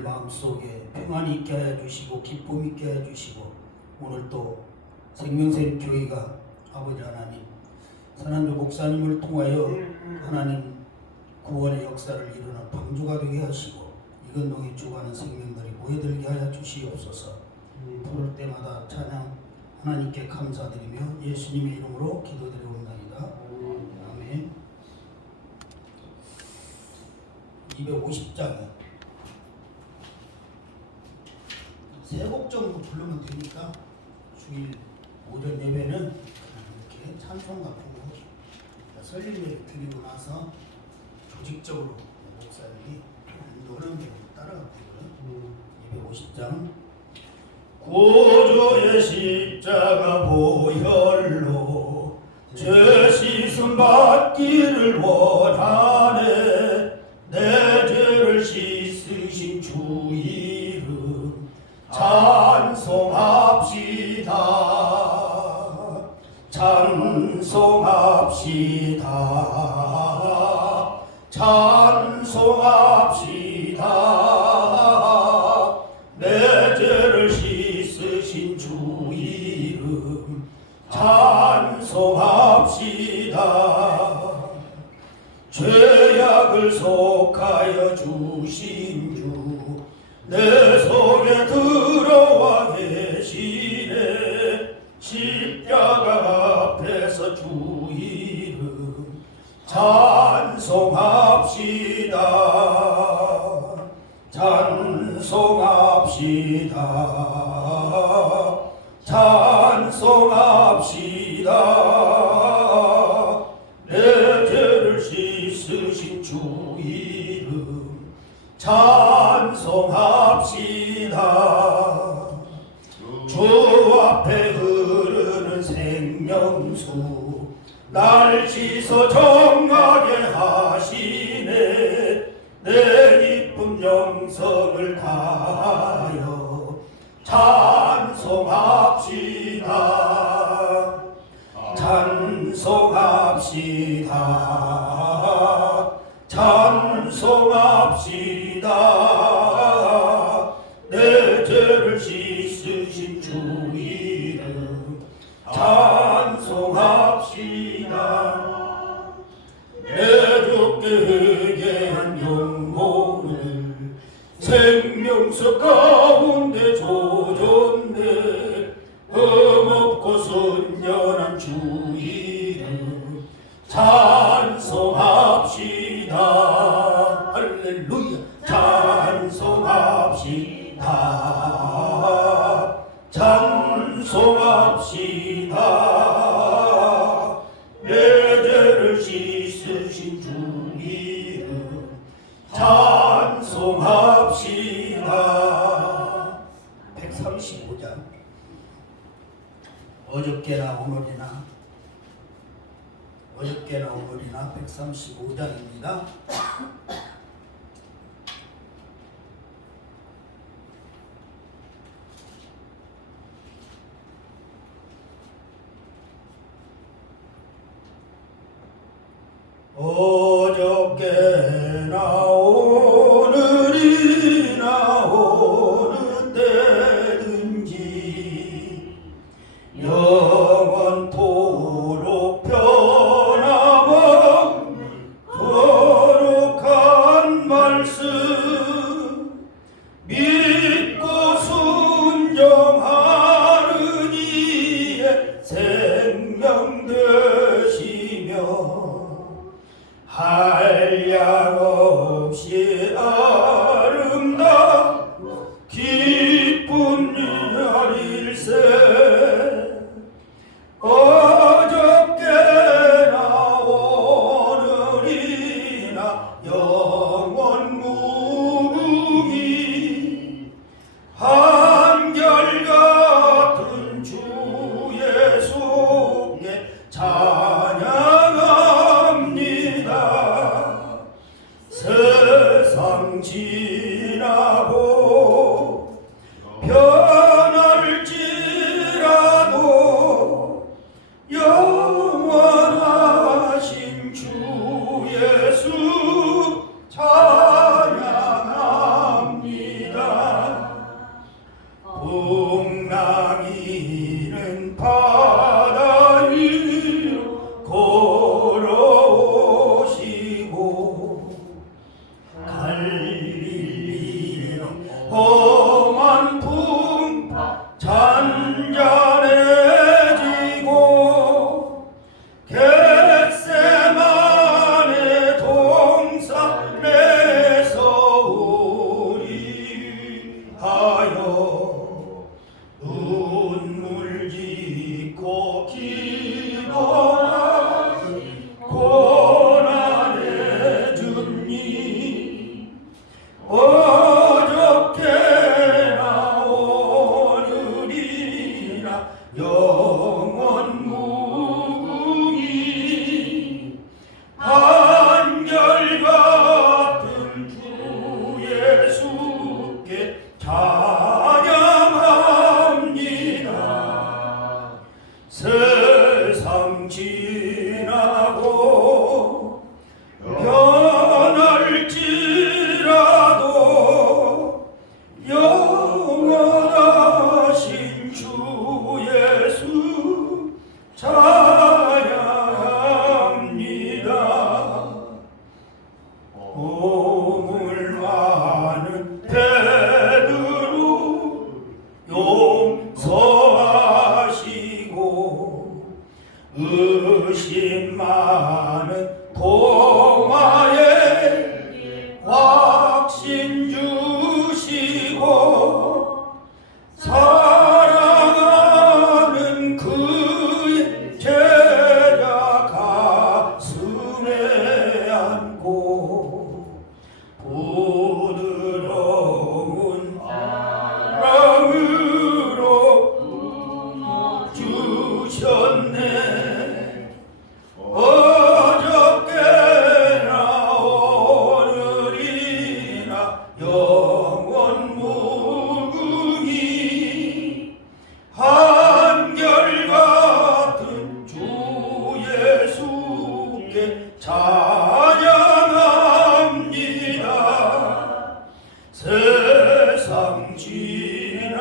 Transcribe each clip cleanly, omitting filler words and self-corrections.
우리들 마음속에 평안이 있게 하여 주시고 기쁨 있게 하여 주시고 오늘 또 생명샘 교회가 아버지 하나님 선한주 목사님을 통하여 하나님 구원의 역사를 이루는 방주가 되게 하시고 이건동에 죽어가는 생명들이 모여들게 하여 주시옵소서. 부를 때마다 찬양 하나님께 감사드리며 예수님의 이름으로 기도드리옵나이다. 아멘. 250장 세 곡 정도 부르면 되니까 주일 오전 예배는 이렇게 찬송 같은 거 설립 예배 드리고 나서 조직적으로 목사님이 노래를 따라가 부르는 250장 구주의 십자가 보혈로 죄 씻음 받기를 원하네. 내 죄를 씻으신 주 이름 찬송합시다. 찬송합시다. 찬송합시다. 내 죄를 씻으신 주 이름 찬송합시다. 죄악을 속하여 주신 주 내 속에 들어와 계시네. 십자가 앞에서 주 이름 찬송합시다. 찬송합시다. 찬송합시다. 내 죄를 씻으신 주 이름 찬송합시다. 주 앞에 흐르는 생명수 날 씻어 정하게 하시네. 내 기쁜 영성을 다하여 찬송합시다. 찬송합시다. 찬송합시다. 내 죄를 씻으신 주 이름 찬송합시다. 내 주께 회개한 영혼을 생명수 가운데 조졌네. 흠없고 순전한 주 이름 찬송합시다. 할렐루야. 찬송합시다. 찬송합시다. 내 죄를 씻으신 주 이름 찬송합시다. 135장 어저께나 오늘이나 135장입니다. 어저께나 오늘이나 어느 때든지 영원토록 변함없는 거룩한 말씀 믿고 순종하는 이의 생명 되시며 한량없이 아름다운 기쁜 일일세. 어저께나 오늘이나 영원 무궁히 지고 사랑하는 그의 제자 가슴에 안고 부드러운 사랑으로 주셨네. 어저께나 오늘이나 영원 무궁히 한결같은 주 예수께 찬양합니다. 세상 지나고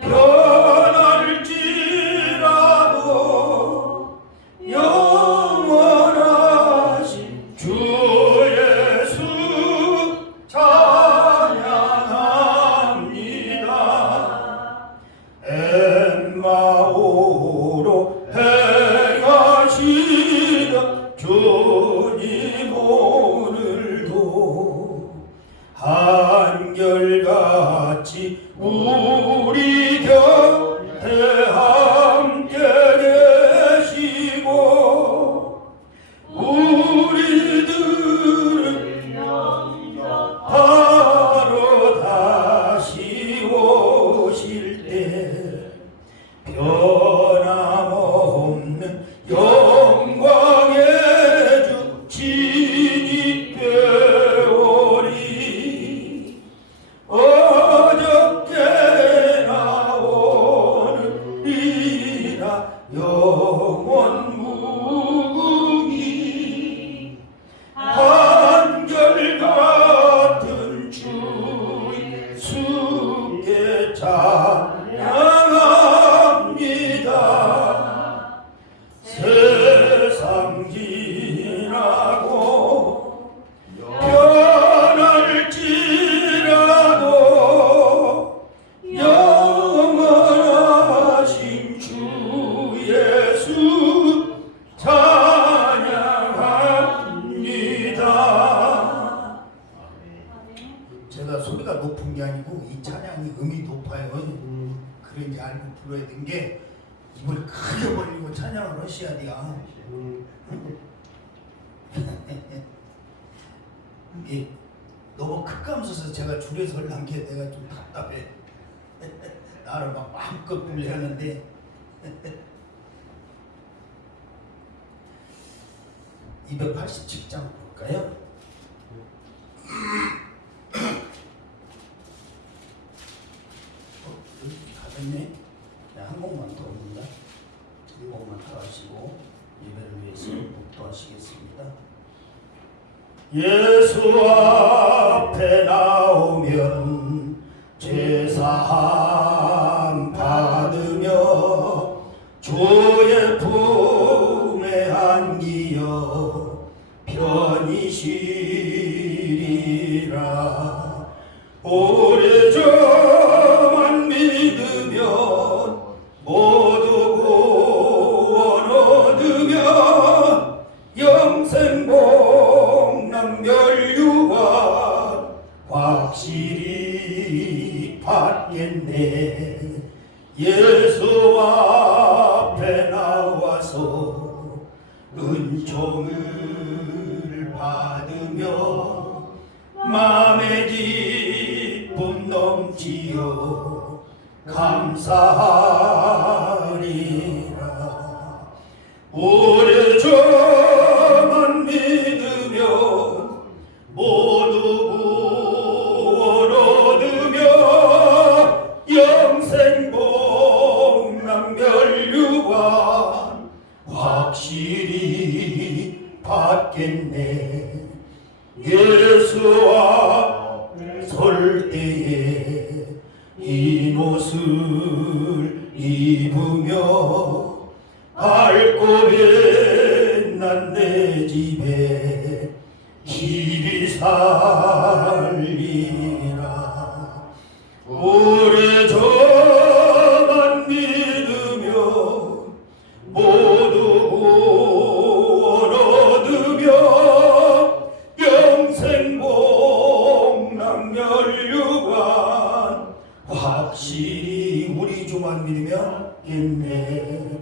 변할지라도 영원하신 주 예수 찬양합니다. 엠마오로 행하시던 주님 오늘도 한결같이 우리 곁에 함께 계시고 우리들은 바로 다시 오실 때 변함없는 영광의 주 진입되오리. 어저께나 오늘이나 영원 무궁히 한결같은 주 예수께 찬양합니다. 세상 지나고 변할지라도 영원하신 주 예수 찬양합니다. 제가 소리가 높은 게 아니고 이 찬양이 음이 높아요. 그런지 알고 불러야 된 게 입을 크게 벌리고 찬양을 하셔야 돼요. 이게 너무 크감서서 제가 줄여서 하려는 게 내가 좀 답답해. 나를 막 마음껏 불리하는데 (287장) 볼까요? 가졌네. 한 곡만 더 옵니다. 한 곡만 더 하시고 예배를 위해서 목도하시겠습니다. 예수 앞에 나오면 제사함 받으며 주의 품에 안기어 편히 쉬리라. 오래전만 믿으면 모두 구원 얻으며 영생 복락 멸류관 확실히 받겠네. 예수 앞에 나와서 은총을 받으며 마음의 기쁨 넘치어 감사하리라. 오래전만 믿으면 모두 구원 얻으며 영생 복락 멸류관 확실히 받겠네. 예수 앞에 설 때에 흰 옷을 입으며 밝고 빛난 내 집에 길이 살리라. 오래전만 믿으며 모두 구원 얻으며 영생 복락 낭멸유관 확실히 우리 주만 믿으면 겠네.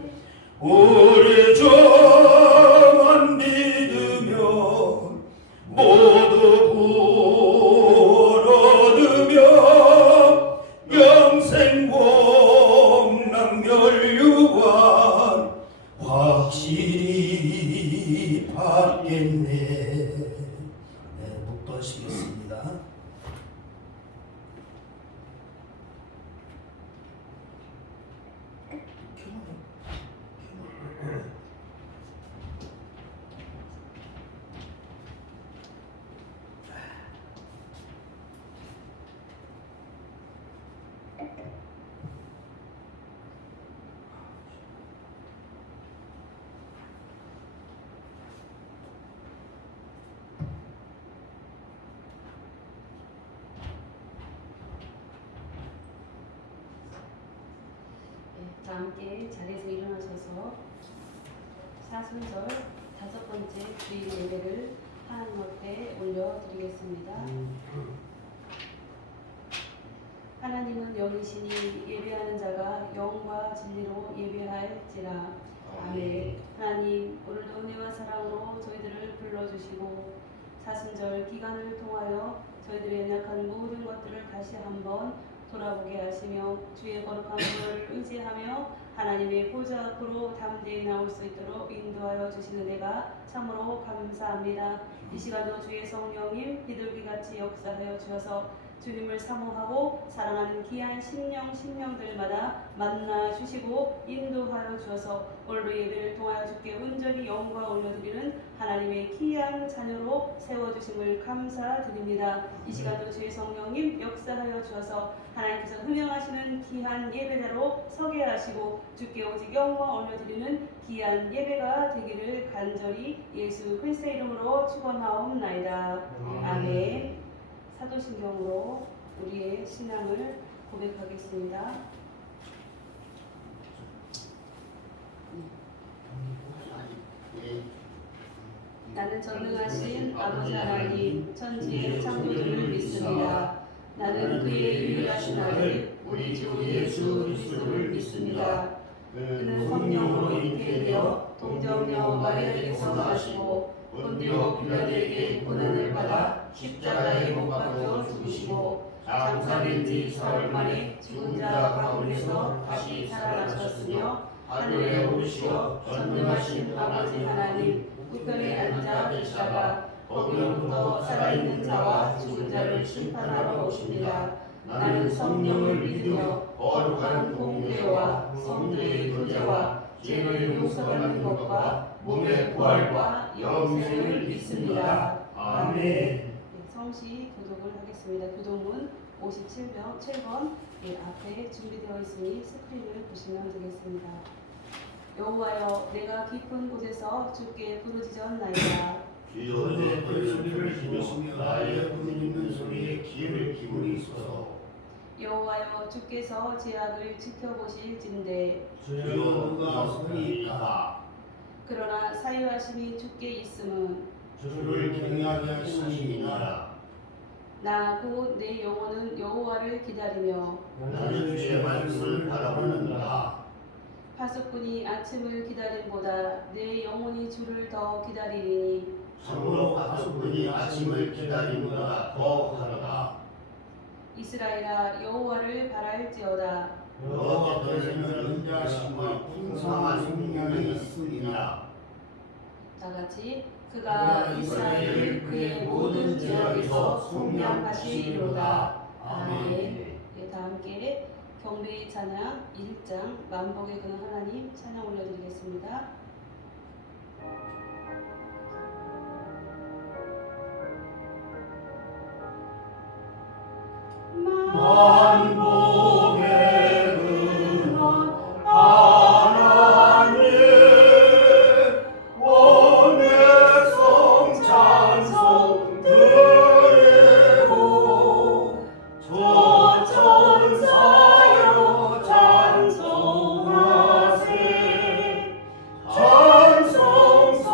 우리 주만 믿으면 모두 구원 얻으며 영생복 낭멸유관 확실히 받겠네. 네, 묵도하시겠습니다. 다 함께 자리에서 일어나셔서 사순절 5번째 주일 예배를 하나님 앞에 올려드리겠습니다. 하나님은 영이시니 예배하는 자가 영과 진리로 예배할지라. 아멘. 하나님, 오늘도 은혜와 사랑으로 저희들을 불러주시고 사순절 기간을 통하여 저희들의 연약한 모든 것들을 다시 한번 돌아보게 하시며 주의 거룩한 분을 의지하며 하나님의 보좌 앞으로 담대히 나올 수 있도록 인도하여 주시는 은혜가 참으로 감사합니다. 이 시간도 주의 성령님 비둘기같이 역사하여 주셔서 주님을 사모하고 사랑하는 귀한 심령들마다 만나 주시고 인도하여 주셔서 오늘도 예배를 통하여 주께 온전히 영광 올려드리는 하나님의 귀한 자녀로 세워주심을 감사드립니다. 이 시간도 주의 성령님 역사하여 주셔서 하나님께서 흥행하시는 귀한 예배자로 서게 하시고 주께 오직 영광 올려드리는 귀한 예배가 되기를 간절히 예수 그리스도의 이름으로 축원하옵나이다. 아멘. 사도신경으로 우리의 신앙을 고백하겠습니다. 나는 전능하신 아버지 하나님 천지의 창조주를 믿습니다. 나는 그의 유일하신 아들 우리 주 예수 그리스도를 믿습니다. 그는 성령으로 잉태되어 동정녀 마리아에게서 나시고 본디오 빌라도에게 고난을 받아 십자가에 못 박혀 죽으시고 장사된 지 사흘 만에 죽은 자 가운데서 다시 살아나셨으며 하늘에 오르시어 전능하신 아버지 하나님 우편에 앉아 계시다가 거기로부터 살아있는 자와 죽은 자를 심판하러 오십니다. 나는 성령을 믿으며 거룩한 공회와 성도의 교제와 죄를 용서받는 것과 몸의 부활과 영생을 믿습니다. 아멘. 성시 교독을 하겠습니다. 교독문 57번 앞에 준비되어 있으니 스크린을 보시면 되겠습니다. 여호와여, 내가 깊은 곳에서 주께 부르짖었나이다. 주여, 내 소리를 들으시며 나의 부르짖는 소리에 귀를 기울이소서. 여호와여, 주께서 제 악을 지켜보실진대. 주여, 누가 소리이까. 그러나 사유하심이 주께 있음은 주를 경외하게 하시니라. 나 곧 내 영혼은 여호와를 기다리며 나는 주의 말씀을 바라보는다. 파수꾼이 아침을 기다림보다 내 영혼이 주를 더 기다리리니 참으로 파수꾼이 아침을 기다림보다 더하도다. 이스라엘아, 여호와를 바랄지어다. 너 곁에는 은자심과 풍성한 생명이 있으리라. 다같이 그가 이스라엘을 그의 모든 지역에서 속량하시리로다. 아멘. 다 함께 경배의 찬양 1장 만복의 그는 하나님 찬양 올려드리겠습니다. 만복의 근원 하나님 원내성 찬송 드리고 저천사여 찬송하세 찬송서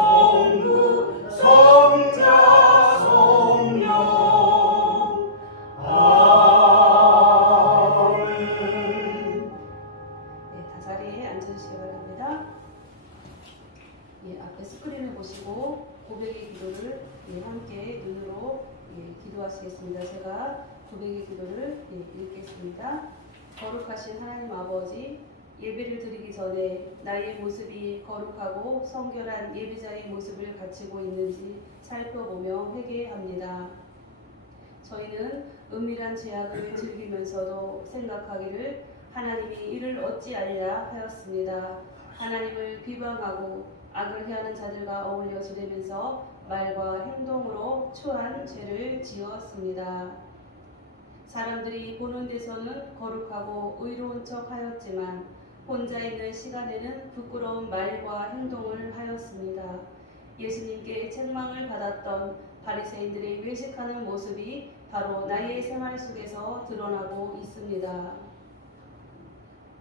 고백의 기도를 읽겠습니다. 거룩하신 하나님 아버지, 예배를 드리기 전에 나의 모습이 거룩하고 성결한 예배자의 모습을 갖추고 있는지 살펴보며 회개합니다. 저희는 은밀한 죄악을 즐기면서도 생각하기를 하나님이 이를 어찌하리라 하였습니다. 하나님을 비방하고 악을 해하는 자들과 어울려 지내면서 말과 행동으로 초한 죄를 지었습니다. 사람들이 보는 데서는 거룩하고 의로운 척 하였지만 혼자 있는 시간에는 부끄러운 말과 행동을 하였습니다. 예수님께 책망을 받았던 바리새인들의 외식하는 모습이 바로 나의 생활 속에서 드러나고 있습니다.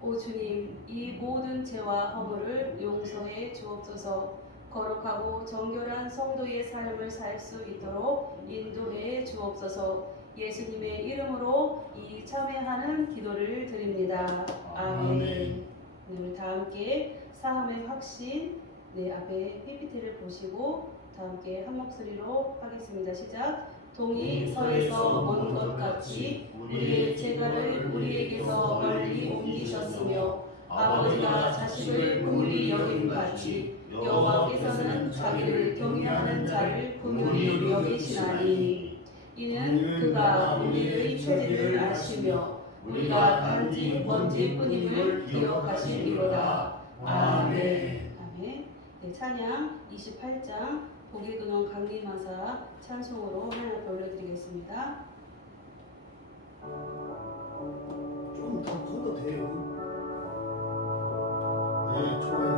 오 주님, 이 모든 죄와 허물을 용서해 주옵소서. 거룩하고 정결한 성도의 삶을 살 수 있도록 인도해 주옵소서. 예수님의 이름으로 이 참회하는 기도를 드립니다. 아멘. 오늘 다 함께 사함의 확신 앞에 PPT를 보시고 다 함께 한 목소리로 하겠습니다. 시작. 동이 서에서 먼 것 같이 우리의 죄가를 우리에게서 멀리 옮기셨으며 아버지가 자식을 긍휼히 여김 같이 여호와께서는 자기를 경외하는 자를 긍휼히 여기시나니 이는 그가 우리의 죄를 아시며 우리가 단지 먼지뿐임을 기억하시리로다. 아멘. 아멘. 찬양 28장 고개근원 강림하사 찬송으로 하나 올려드리겠습니다. 좀 더 커도 돼요. 네, 좋아요.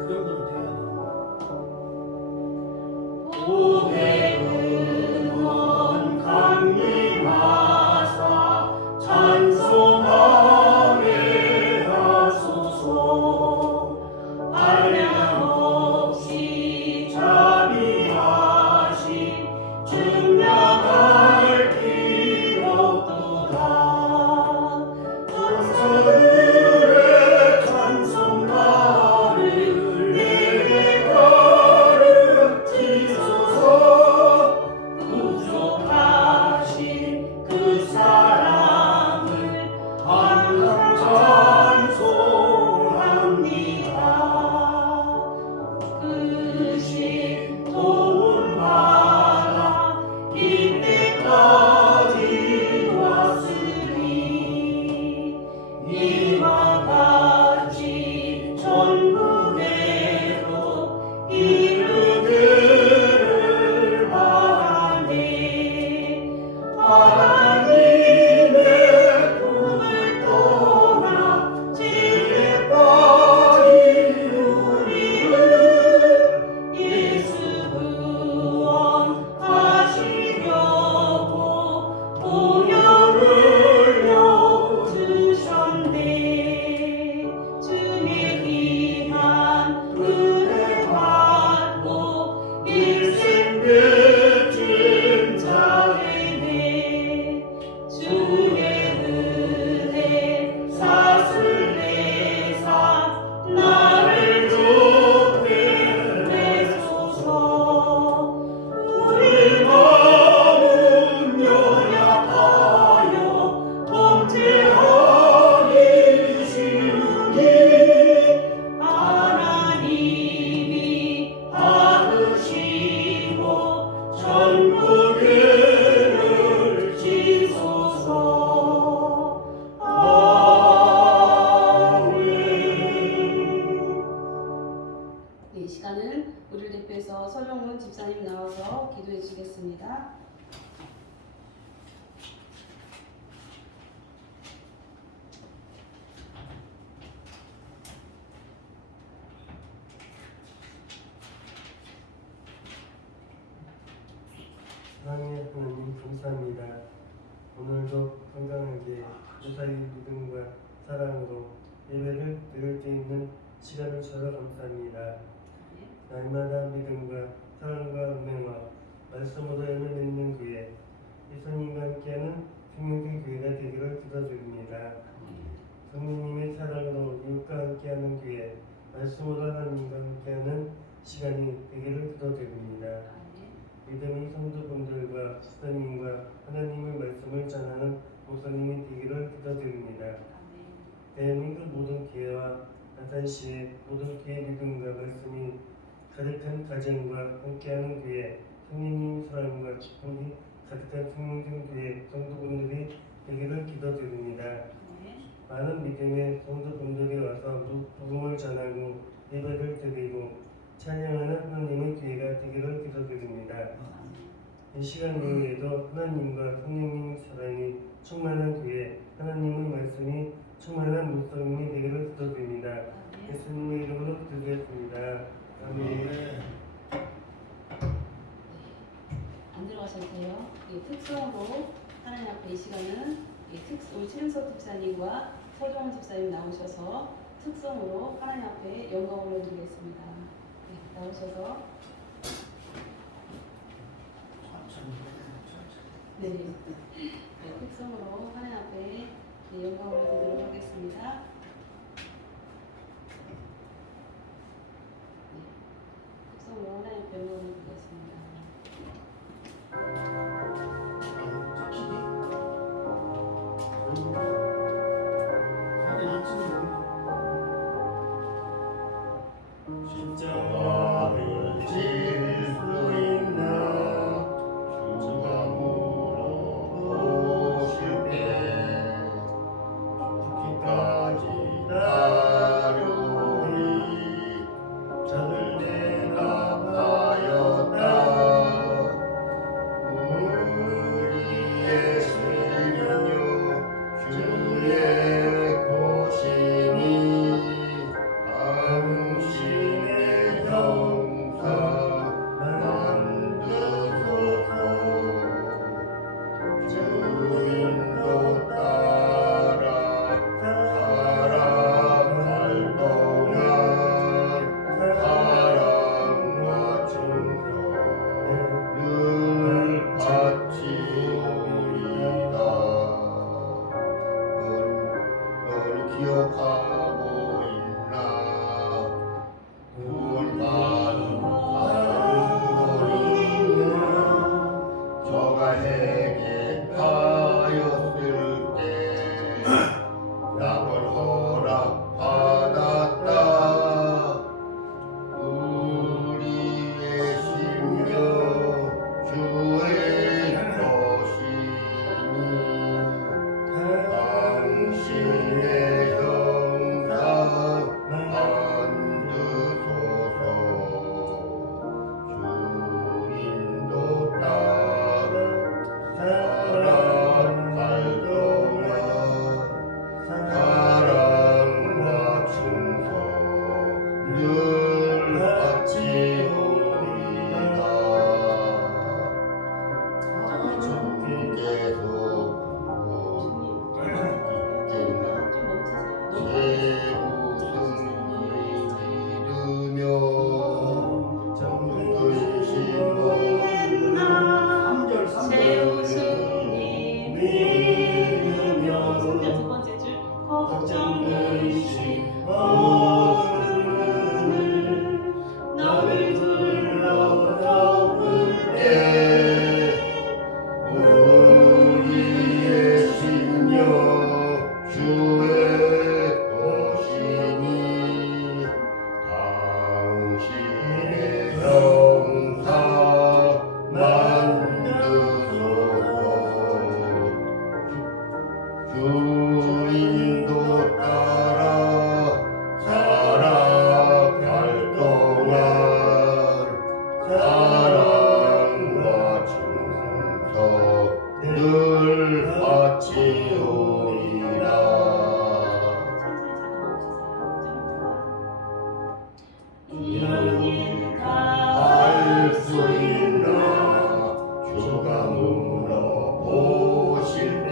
그 정도는 돼야 돼요. 고개근원 강림하사 찬송하게 하소서. 한량없이 자비하신 증명할 길 없도다. 천사들의 찬송가를 내게 가르치소서. 구속하신 그 사랑을 항상 찬송합니다. 그 신 도움받아 이때까지 왔으니 이와 같이 천국에도 이르기를 바라네. 하나님의 품을 떠나 죄에 빠진 우리를 예수 구원하시려고 보혈을 주셨네. 주의 귀한 은혜 받고 일생 빚진 자에게 주의 은혜 사슬내사 나를 좁게 내소서. 우리 마음은 연약하여 범죄하기 쉬우니 하나님이 받으시고 천국을 지소서. 아멘. 이 시간은 우리를 대표해서 서정훈 집사님 나와서 기도해 주시겠습니다. 사랑의 하나님 감사합니다. 오늘도 건강하게 무사히 믿음과 사랑으로 예배를 드릴 수 있는 시간을 주셔서 감사합니다. 날마다 믿음과 사랑과 은혜와 말씀으로 연을 맺는 교회, 예수님과 함께하는 생명의 교회가 되기를 기도드립니다. 성령님의 사랑으로 이웃과 함께하는 교회, 말씀으로 하나님과 함께하는 시간이 되기를 기도드립니다. 믿음의 성도분들과 집사님과 하나님의 말씀을 전하는 목사님이 되기를 기도드립니다. 대한민국 모든 교회와 안산시의 모든 교회 믿음과 말씀이 가득한 가정과 함께하는 교회, 성령님 사랑과 기쁨이 가득한 생명된 교회 성도분들이 되기를 기도드립니다. 많은 믿음의 성도분들이 와서 복음을 전하고 예배를 드리고 찬양하는 하나님의 교회가 되기를 기도드립니다. 이 시간 이후에도 하나님과 성령님 사랑이 충만한 교회, 하나님의 말씀이 충만한 목사님이 되기를 기도드립니다. 예수님의 이름으로 기도드렸습니다. 아멘. 안 들어가셔도 돼요. 특성으로 하나님 앞에 이 시간은 우리 최윤석 집사님과 서정원 집사님 나오셔서 특성으로 하나님 앞에 영광을 올려드리겠습니다. 나오셔서 특성으로 하나님 앞에 영광을 올려드리도록 하겠습니다. 특성으로 하나님 앞에 영광을 올려드리겠습니다. 십자가를 질 수 있나 주가 물어보실 때 죽기까지 따르리 저를 대답하였다. 우리의 신은요 주의 것이니 당신의 형상 만드소서. 주인도 따라 살아갈 동안 사랑과 충성 늘 바치오리다. 널 기억하고 있나? 구원받은 사람들이는 저가 내게 하였을 때 낙을 허락받았다. 우리의 심령 주의 것이니 당신의 형상 만드소서. 주인도 따라 살아갈 동안 사랑과 충성 늘 바치오리다. 주께서 두 번째 줄 걱정 근심 모든 너를 둘러덮을 때 우리의 심령 주의 것이니 당신의 형상 만드소서. 주인도 따라 살아갈 동안 사랑과 충성 늘 바치오리라. 할 수 있나 주가 물어보실 때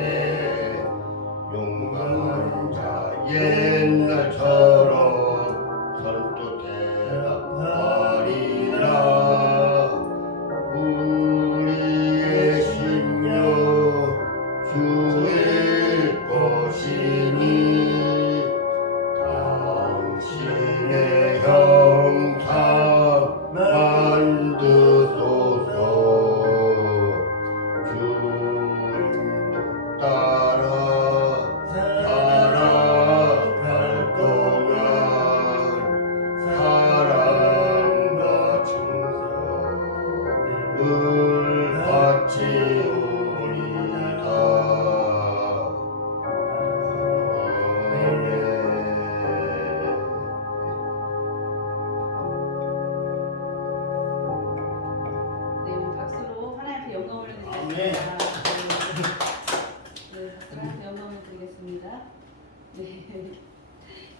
네.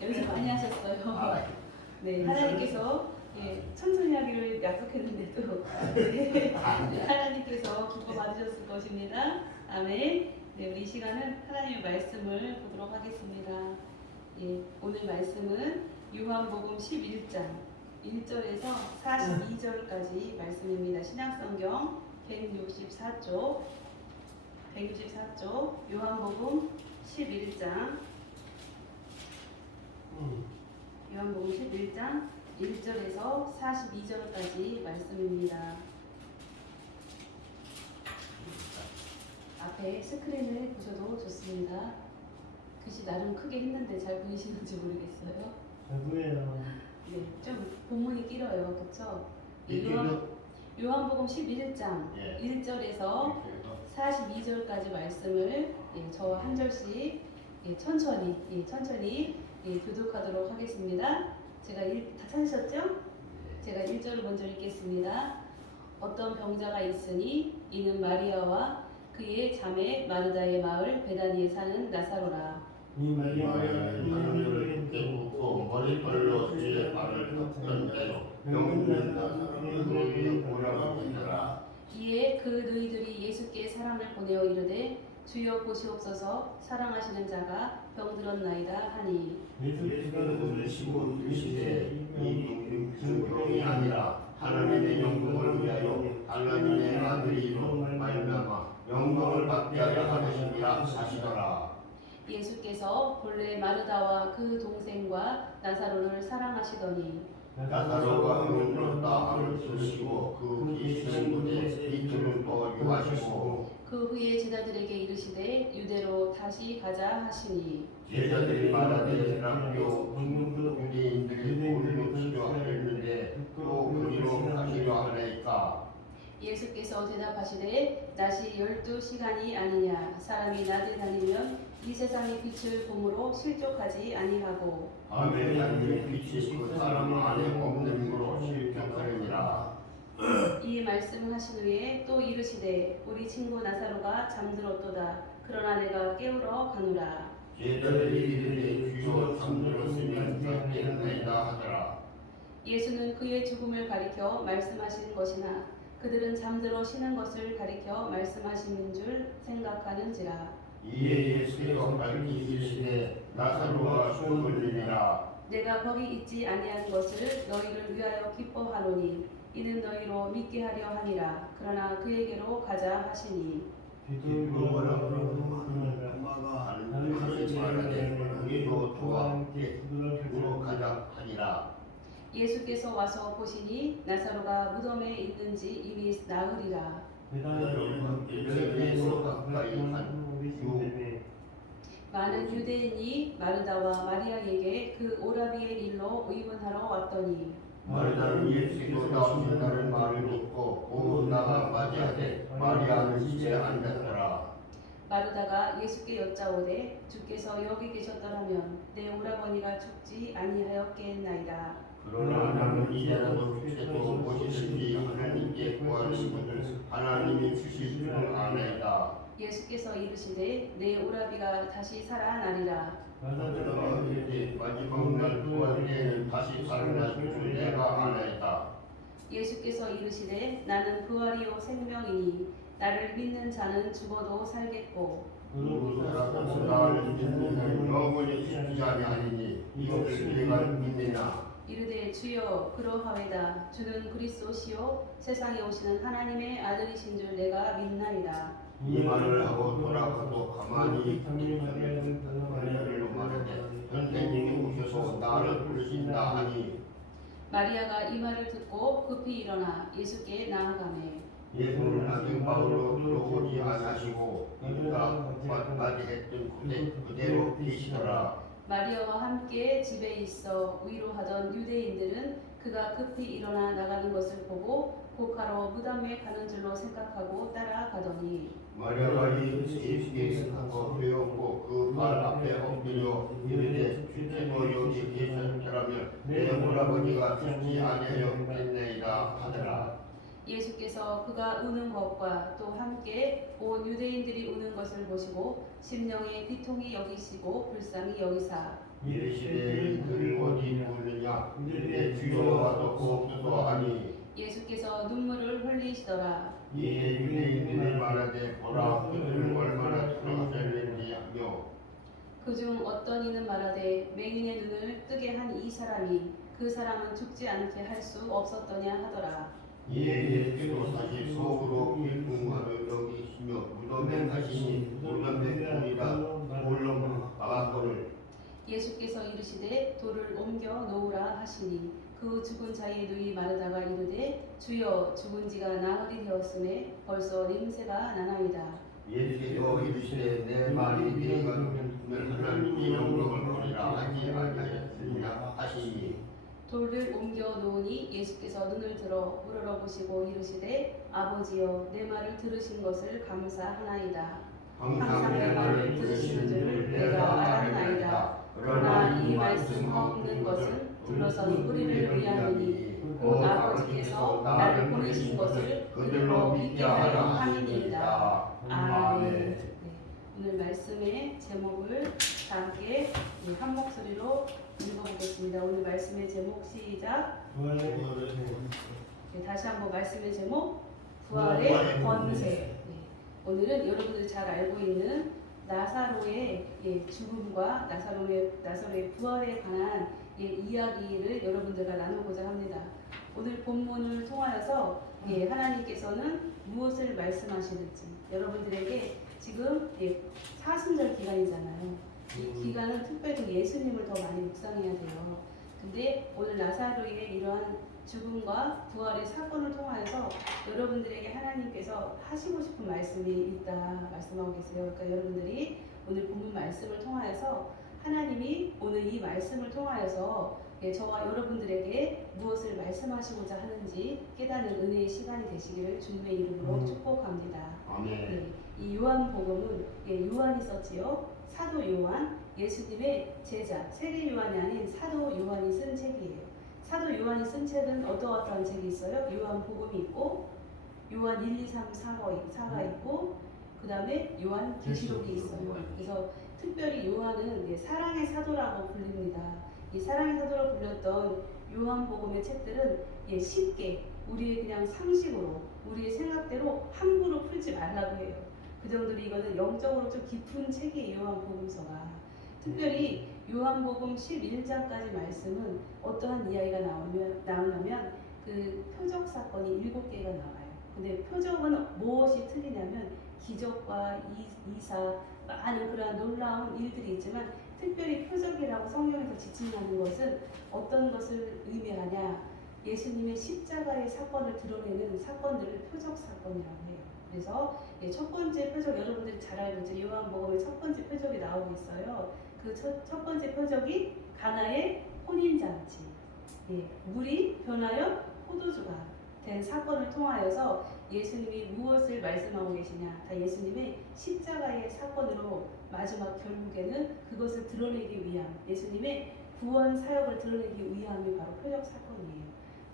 연습 많이 하셨어요. 아, 네, 하나님께서 천천히 하기를 약속했는데도 하나님께서 기뻐 받으셨을 것입니다. 아멘. 네, 우리 이 시간은 하나님의 말씀을 보도록 하겠습니다. 오늘 말씀은 요한복음 11장 1절에서 42절까지 말씀입니다. 신약성경 164쪽 요한복음 11장 1절에서 42절까지 말씀입니다. 앞에 스크린을 보셔도 좋습니다. 글씨 나름 크게 했는데 잘 보이시는지 모르겠어요. 누구예요? 네, 좀 본문이 길어요. 그렇죠? 이쪽도 요한복음 11장 예. 1절에서 42절까지 말씀을 저 한 절씩 천천히 교독하도록 하겠습니다. 다 찾으셨죠? 제가 1절을 먼저 읽겠습니다. 어떤 병자가 있으니 이는 마리아와 그의 자매 마르다의 마을 베다니에 사는 나사로라. 이 마리아가 하늘을 깨닫고 머리털로 주의 발을 덮던 대로 영문은 나사로를 보라고 하더라. 이에 그 너희들이 예수께 사람을 보내어 이르되 주여 보시옵소서 사랑하시는 자가 병들었나이다 하니 예수께서 들으시고 이르시되 이 증병이 아니라 하나님의 영광을 위하여 하나님의 아들이로 말미암아 영광을 받게 하려 하시니라 하시더라. 예수께서 본래 마르다와 그 동생과 나사로를 사랑하시더니 나사로가 병들었다 함을 들으시고 그 계시는 곳에 이틀을 더 유하시고 그 후에 제자들에게 이르시되 유대로 다시 가자 하시니 제자들이 말하되 라비오 유대인들이 우리로 치료하였는데 또 그리로 가시려 하나이까. 예수께서 대답하시되 낮이 12시간이 아니냐 사람이 낮에 다니면 이 세상의 빛을 봄으로 실족하지 아니하고 밤에 다니는 빛이 그 사람 안에 없는 거로 실족하느니라. 이 말씀을 하신 후에 또 이르시되 우리 친구 나사로가 잠들었도다 그러나 내가 깨우러 가노라. 제자들이 이르되 주여 잠들었으면 깼겠나이다 하더라. 예수는 그의 죽음을 가리켜 말씀하신 것이나 그들은 잠들어 쉬는 것을 가리켜 말씀하시는 줄 생각하는지라. 이에 예수께서 밝히 이르시되 나사로가 죽었느니라. 내가 거기 있지 아니한 것을 너희를 위하여 기뻐하노니 이는 너희로 믿게 하려 함이라. 그러나 그에게로 가자 하시니 엄마가 하늘에 말하되 우리도 저와 함께 우로 가자 하니라. 예수께서 와서 보시니 나사로가 무덤에 있는지 이미 나으리라. 예수께서 가까이 한 많은 유대인이 마르다와 마리아에게 그 오라비의 일로 의논하러 왔더니 마르다는 예수께서 나오신다는 말을 듣고 곧 나가 맞이하되 마리아는 집에 앉았더라. 마르다가 예수께 여짜오되 주께서 여기 계셨더라면 내 오라버니가 죽지 아니하였겠나이다. 그러나 나는 이제라도 주께서 무엇이든지 하나님께 구하는 것을 하나님이 주실 줄 아나이다. 예수께서 이르시되 내 오라비가 다시 살아나리라. 마르다가 이르되 마지막 날 구할 때는 다시 살아날 줄 내가 아나이다. 예수께서 이르시되 나는 부활이요 생명이니 나를 믿는 자는 죽어도 살겠고 누구라도 나를 믿는 영원히 죽지 아니하리니 이것을 내가 믿느냐. 이르되 주여 그러하외다. 주는 그리스도시요 세상에 오시는 하나님의 아들이신 줄 내가 믿나이다. 이 말을 하고 돌아가서 가만히 마리아를 말하되 선생님이 오셔서 나를 부르신다 하니 마리아가 이 말을 듣고 급히 일어나 예수께 나아가매 예수는 아직 마을로 들어오지 않으시고 이르다 맞이했던 곳에 그대로 계시더라. 마리아와 함께 집에 있어 위로하던 유대인들은 그가 급히 일어나 나가는 것을 보고 고가로 무덤에 가는 줄로 생각하고 따라가더니 마리아가 예수께 가서 배웠고 그 발 앞에 엎드려 이르되 주께서 여기 계셨더라면 내 오라버니가 죽지 아니하였겠나이다 하더라. 예수께서 그가 우는 것과 또 함께 온 유대인들이 우는 것을 보시고 심령의 비통이 여기시고 불쌍히 여기사 이르시되 이들을 어디 두느냐 이에 주여 와서 보옵소서 하니 예수께서 눈물을 흘리시더라. 이에 유대인들이 말하되 보라 그들을 얼마나 들어가셨는지 하며 그중 어떤 이는 말하되 맹인의 눈을 뜨게 한 이 사람이 그 사람은 죽지 않게 할 수 없었더냐 하더라. 이에 예수께서 다시 속으로 일궁하여 여기시며 무덤에 가시니 무덤에 돌이라 돌로 막았거늘 예수께서 이르시되 돌을 옮겨 놓으라 하시니 그 죽은 자의 눈이 마르다가 이르되 주여 죽은 지가 나흘이 되었음에 벌써 냄새가 나나이다. 예수께서 이르시되 내 말이 네가 죽으면 하나님이 영광을 보리라 하지 아니하였느냐 하시니 돌을 옮겨 놓으니 예수께서 눈을 들어 우러러 보시고 이르시되 아버지여 내 말을 들으신 것을 감사하나이다. 항상 내 말을 들으시는 줄을 내가 알았나이다. 그러나 이 말씀 없는 것은 둘러선 우리를 위함이니 곧 아버지께서 나를 보내신 것을 그들로 믿게 하려 함이니이다. 아멘. 네, 오늘 말씀의 제목을 다 함께 한 목소리로 읽어보겠습니다. 오늘 말씀의 제목 시작. 네, 다시 한번 말씀의 제목 부활의 권세. 네, 오늘은 여러분들이 잘 알고 있는 나사로의 죽음과 나사로의 부활에 관한 이야기를 여러분들과 나누고자 합니다. 오늘 본문을 통하여서 하나님께서는 무엇을 말씀하시는지 여러분들에게 지금 사순절 기간이잖아요. 이 기간은 특별히 예수님을 더 많이 묵상해야 돼요. 근데 오늘 나사로의 이러한 죽음과 부활의 사건을 통하여서 여러분들에게 하나님께서 하시고 싶은 말씀이 있다 말씀하고 계세요. 그러니까 여러분들이 오늘 본문 말씀을 통하여서 하나님이 오늘 이 말씀을 통하여서 저와 여러분들에게 무엇을 말씀하시고자 하는지 깨닫는 은혜의 시간이 되시기를 주님의 이름으로 축복합니다. 아멘. 네, 이 요한복음은 요한이 썼지요. 사도 요한, 예수님의 제자, 세례 요한이 아닌 사도 요한이 쓴 책이에요. 사도 요한이 쓴 책은 어떠한 책이 있어요? 요한복음이 있고 요한 1, 2, 3, 4가 있고 그 다음에 요한 계시록이 있어요. 그래서 특별히 요한은 사랑의 사도라고 불립니다. 이 사랑의 사도로 불렸던 요한복음의 책들은 쉽게 우리의 그냥 상식으로 우리의 생각대로 함부로 풀지 말라고 해요. 그 정도로 이거는 영적으로 좀 깊은 책이에요. 요한복음서가. 특별히 요한복음 11장까지 말씀은 어떠한 이야기가 나오냐면 그 표적 사건이 7개가 나와요. 근데 표적은 무엇이 틀리냐면 기적과 이사 많은 그러한 놀라운 일들이 있지만 특별히 표적이라고 성경에서 지칭하는 것은 어떤 것을 의미하냐, 예수님의 십자가의 사건을 드러내는 사건들을 표적 사건이라고 해요. 그래서 첫 번째 표적 여러분들이 잘 알고 있죠. 요한복음의 첫 번째 표적이 나오고 있어요. 그 첫 번째 표적이 가나의 혼인잔치, 물이 변하여 포도주가 된 사건을 통하여서 예수님이 무엇을 말씀하고 계시냐, 다 예수님의 십자가의 사건으로 마지막 결국에는 그것을 드러내기 위함, 예수님의 구원 사역을 드러내기 위함이 바로 표적 사건이에요.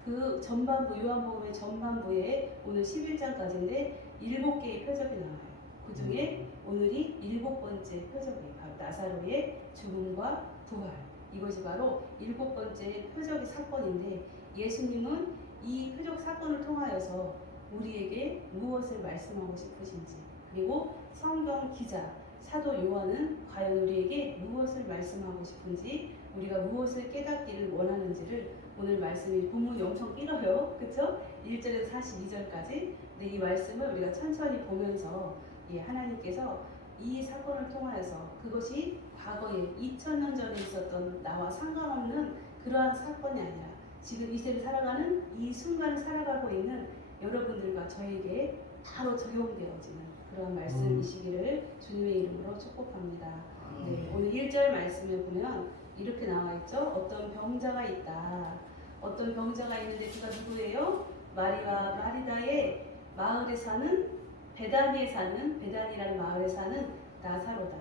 그 전반부, 요한복음의 전반부에 오늘 11장까지인데 7개의 표적이 나와요. 그 중에 오늘이 7번째 표적이에요. 바로 나사로의 죽음과 부활. 이것이 바로 7번째 표적의 사건인데 예수님은 이 표적 사건을 통하여서 우리에게 무엇을 말씀하고 싶으신지, 그리고 성경 기자 사도 요한은 과연 우리에게 무엇을 말씀하고 싶은지, 우리가 무엇을 깨닫기를 원하는지를 오늘 말씀이 본문이 엄청 길어요. 그쵸? 1절에서 42절까지. 근데 이 말씀을 우리가 천천히 보면서 하나님께서 이 사건을 통하여서 그것이 과거에 2000년 전에 있었던 나와 상관없는 그러한 사건이 아니라 지금 이 세를 살아가는 이 순간을 살아가고 있는 여러분들과 저에게 바로 적용되어지는 그런 말씀이시기를 주님의 이름으로 축복합니다. 네, 오늘 1절 말씀에 보면 이렇게 나와 있죠. 어떤 병자가 있다. 어떤 병자가 있는데 그가 누구예요? 마리다의 마을에 사는 베다니라는 마을에 사는 나사로다.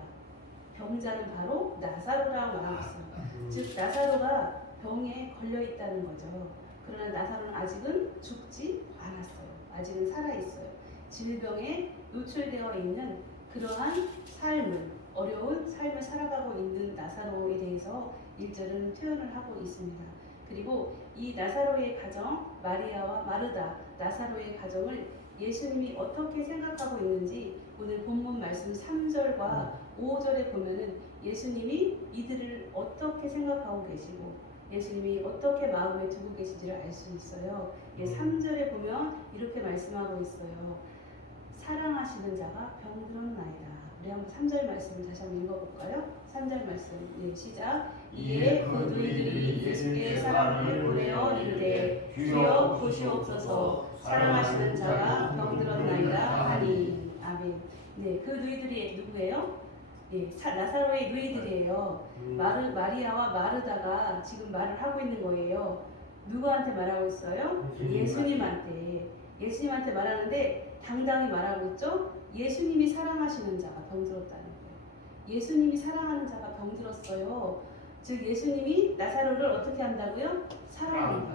병자는 바로 나사로라고 말하고 있습니다. 즉 나사로가 병에 걸려 있다는 거죠. 그러나 나사로는 아직은 죽지 않았어요. 아직은 살아 있어요. 질병에 노출되어 있는 그러한 삶을 어려운 삶을 살아가고 있는 나사로에 대해서 1절은 표현을 하고 있습니다. 그리고 이 나사로의 가정, 마리아와 마르다, 나사로의 가정을 예수님이 어떻게 생각하고 있는지 오늘 본문 말씀 3절과 5절에 보면은 예수님이 이들을 어떻게 생각하고 계시고 예수님이 어떻게 마음에 두고 계신지를 알 수 있어요. 3절에 보면 이렇게 말씀하고 있어요. 사랑하시는 자가 병들었나이다. 우리 한번 3절 말씀을 다시 한번 읽어볼까요? 3절 말씀, 네, 시작. 이에 그 누이들이 예수께 사람을 보내어 이르되 주여 보시옵소서 사랑하시는 자가 병들었나이다 하니. 아멘. 네, 그 누이들이 누구예요? 예, 나사로의 누이들이에요. 마리아와 마르다가 지금 말을 하고 있는 거예요. 누구한테 말하고 있어요? 예수님한테 말하는데 당당히 말하고 있죠. 예수님이 사랑하시는 자가 병들었다는 거예요. 예수님이 사랑하는 자가 병들었어요. 즉 예수님이 나사로를 어떻게 한다고요? 사랑한다.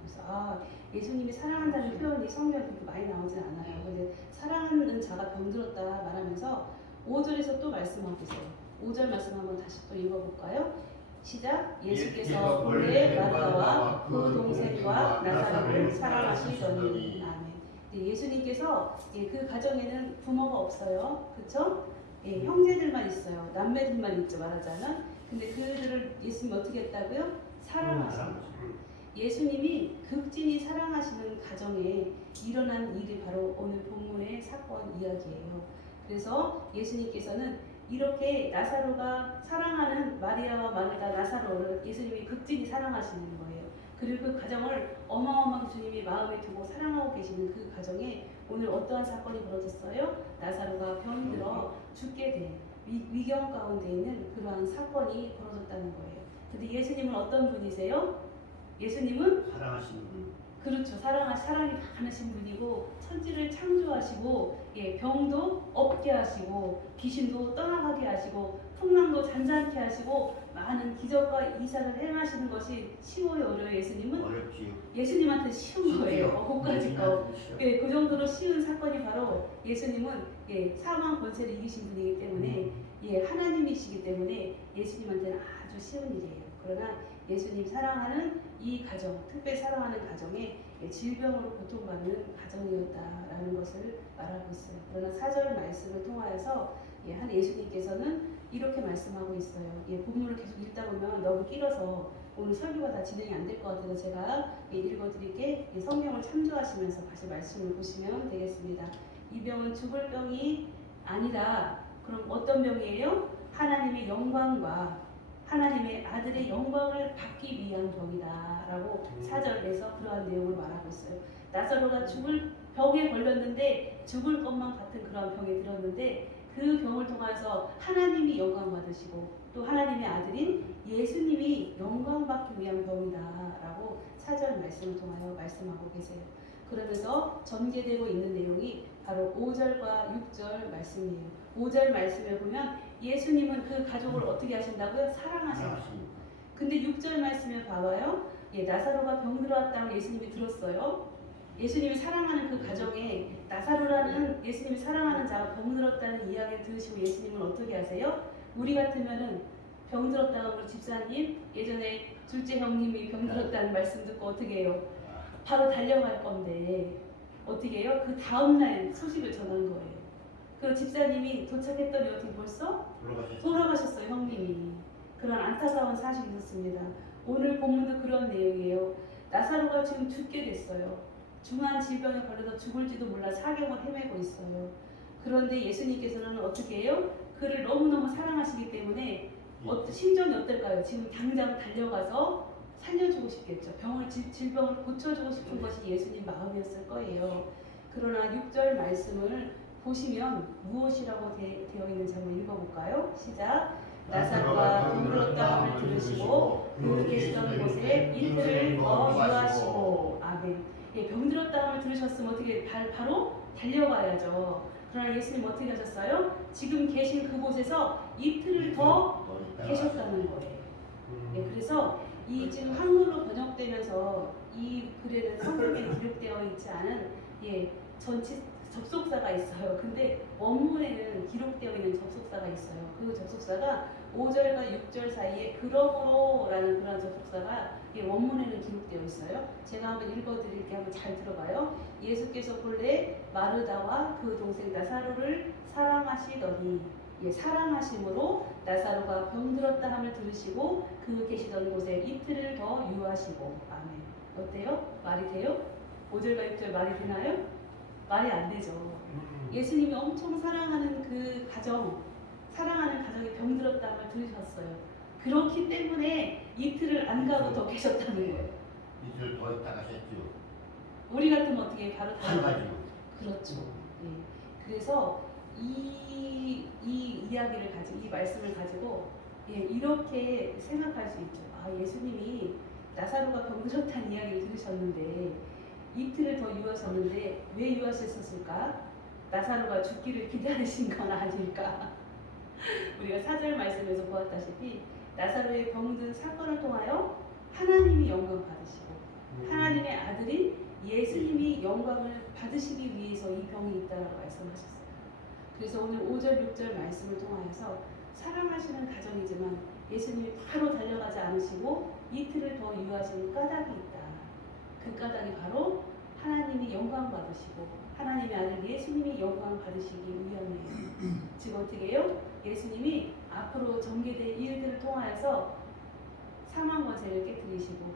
그래서 예수님이 사랑한다는 표현이 성경에 그렇게 많이 나오진 않아요. 근데 사랑하는 자가 병들었다 말하면서 5절에서 또 말씀하고 있어요. 5절 말씀 한번 다시 또 읽어볼까요? 시작. 예수께서 본래 마르다와 그 동생과 나사로를 사랑하시더니. 아멘. 네, 예수님께서 그 가정에는 부모가 없어요. 그렇죠? 형제들만 있어요. 남매들만 있죠. 말하자면. 근데 그들을 예수님이 어떻게 했다고요? 사랑하십니다. 예수님이 극진히 사랑하시는 가정에 일어난 일이 바로 오늘 본문의 사건 이야기예요. 그래서 예수님께서는 이렇게 나사로가 사랑하는 마리아와 마르다 나사로를 예수님이 극진히 사랑하시는 거예요. 그리고 그 가정을 어마어마하게 주님이 마음에 두고 사랑하고 계시는 그 가정에 오늘 어떠한 사건이 벌어졌어요? 나사로가 병들어 죽게 된 위경 가운데 있는 그러한 사건이 벌어졌다는 거예요. 근데 예수님은 어떤 분이세요? 예수님은 사랑하시는 분. 그렇죠. 사랑이 많으신 분이고 천지를 창조하시고 병도 없게 하시고 귀신도 떠나가게 하시고 풍랑도 잔잔케 하시고 많은 기적과 이사를 행하시는 것이 쉬워요, 어려워요? 예수님은? 어렵지요. 예수님한테 쉬운 거예요. 그까짓 거. 그 정도로 쉬운 사건이 바로 예수님은 사망 권세를 이기신 분이기 때문에 하나님이시기 때문에 예수님한테는 아주 쉬운 일이에요. 그러나 예수님 사랑하는 이 가정, 특별히 사랑하는 가정에 질병으로 고통받는 가정이었다라는 것을 말하고 있어요. 그러나 4절 말씀을 통하여서 한 예수님께서는 이렇게 말씀하고 있어요. 본문을 계속 읽다 보면 너무 길어서 오늘 설교가 다 진행이 안 될 것 같아서 제가 읽어드릴게 성경을 참조하시면서 다시 말씀을 보시면 되겠습니다. 이 병은 죽을 병이 아니라 그럼 어떤 병이에요? 하나님의 영광과 하나님의 아들의 영광을 받기 위한 병이다 라고 4절에서 그러한 내용을 말하고 있어요. 나사로가 죽을 병에 걸렸는데 죽을 것만 같은 그러한 병에 들었는데 그 병을 통해서 하나님이 영광 받으시고 또 하나님의 아들인 예수님이 영광 받기 위한 병이다 라고 4절 말씀을 통하여 말씀하고 계세요. 그러면서 전개되고 있는 내용이 바로 5절과 6절 말씀이에요. 5절 말씀을 보면 예수님은 그 가족을 어떻게 하신다고요? 사랑하십니다. 근데 6절 말씀을 봐봐요. 나사로가 병들어왔다고 예수님이 들었어요. 예수님이 사랑하는 그 가정에 나사로라는 예수님이 사랑하는 자가 병들었다는 이야기를 들으시고 예수님은 어떻게 하세요? 우리 같으면은 병들었다고 우리 집사님 예전에 둘째 형님이 병들었다는 말씀 듣고 어떻게 해요? 바로 달려갈 건데 어떻게 해요? 그 다음날 소식을 전한 거예요. 그 집사님이 도착했더니 어떻게 벌써 돌아가셨어요, 형님이. 그런 안타까운 사실이 있었습니다. 오늘 본문도 그런 내용이에요. 나사로가 지금 죽게 됐어요. 중한 질병에 걸려서 죽을지도 몰라 사경을 헤매고 있어요. 그런데 예수님께서는 어떻게 해요? 그를 너무너무 사랑하시기 때문에 심정이 어떨까요? 지금 당장 달려가서 살려주고 싶겠죠. 질병을 고쳐주고 싶은 것이 예수님 마음이었을 거예요. 그러나 6절 말씀을 보시면 무엇이라고 되어 있는지 한번 읽어볼까요? 시작. 나사로가 병들었다함을 들으시고 그 계시던 곳에 이틀을 더 유하시고. 아멘. 병들었다함을 들으셨으면 어떻게 바로 달려가야죠. 그러나 예수님 어떻게 하셨어요? 지금 계신 그곳에서 이틀을 더 계셨다는 거예요. 그래서 이 지금 한글로 번역되면서 이 글에는 성경에 기록되어 있지 않은 예, 전치 접속사가 있어요. 근데 원문에는 기록되어 있는 접속사가 있어요. 그 접속사가 5절과 6절 사이에 그러므로라는 그런 접속사가 원문에는 기록되어 있어요. 제가 한번 읽어드릴게요. 한번 잘 들어봐요. 예수께서 본래 마르다와 그 동생 나사로를 사랑하시더니 사랑하심으로 나사로가 병들었다 함을 들으시고 그 계시던 곳에 이틀을 더 유하시고 아멘. 어때요? 말이 돼요? 5절과 6절 말이 되나요? 말이 안 되죠. 예수님이 엄청 사랑하는 그 가정, 사랑하는 가정에 병들었다는 걸 들으셨어요. 그렇기 때문에 이틀을 안 가고 더 계셨다는 거예요. 이틀 더 있다 가셨죠. 우리 같으면 어떻게 바로 한 가지요. 그렇죠. 예. 그래서 이 이야기를 가지고 이 말씀을 가지고 이렇게 생각할 수 있죠. 아, 예수님이 나사로가 병들었다는 이야기를 들으셨는데 이틀을 더 유하셨는데 왜 유하셨을까? 나사로가 죽기를 기다리신 건 아닐까? 우리가 4절 말씀에서 보았다시피 나사로의 병든 사건을 통하여 하나님이 영광 받으시고 하나님의 아들인 예수님이 영광을 받으시기 위해서 이 병이 있다라고 말씀하셨어요. 그래서 오늘 5절, 6절 말씀을 통하여서 사랑하시는 가정이지만 예수님이 바로 달려가지 않으시고 이틀을 더 유하시는 까닭이 있다. 그 까닭이 바로 하나님이 영광 받으시고 하나님의 아들 예수님이 영광 받으시기 위함이에요. 즉 어떻게 해요? 예수님이 앞으로 전개될 일들을 통하여서 사망 권세를 깨뜨리시고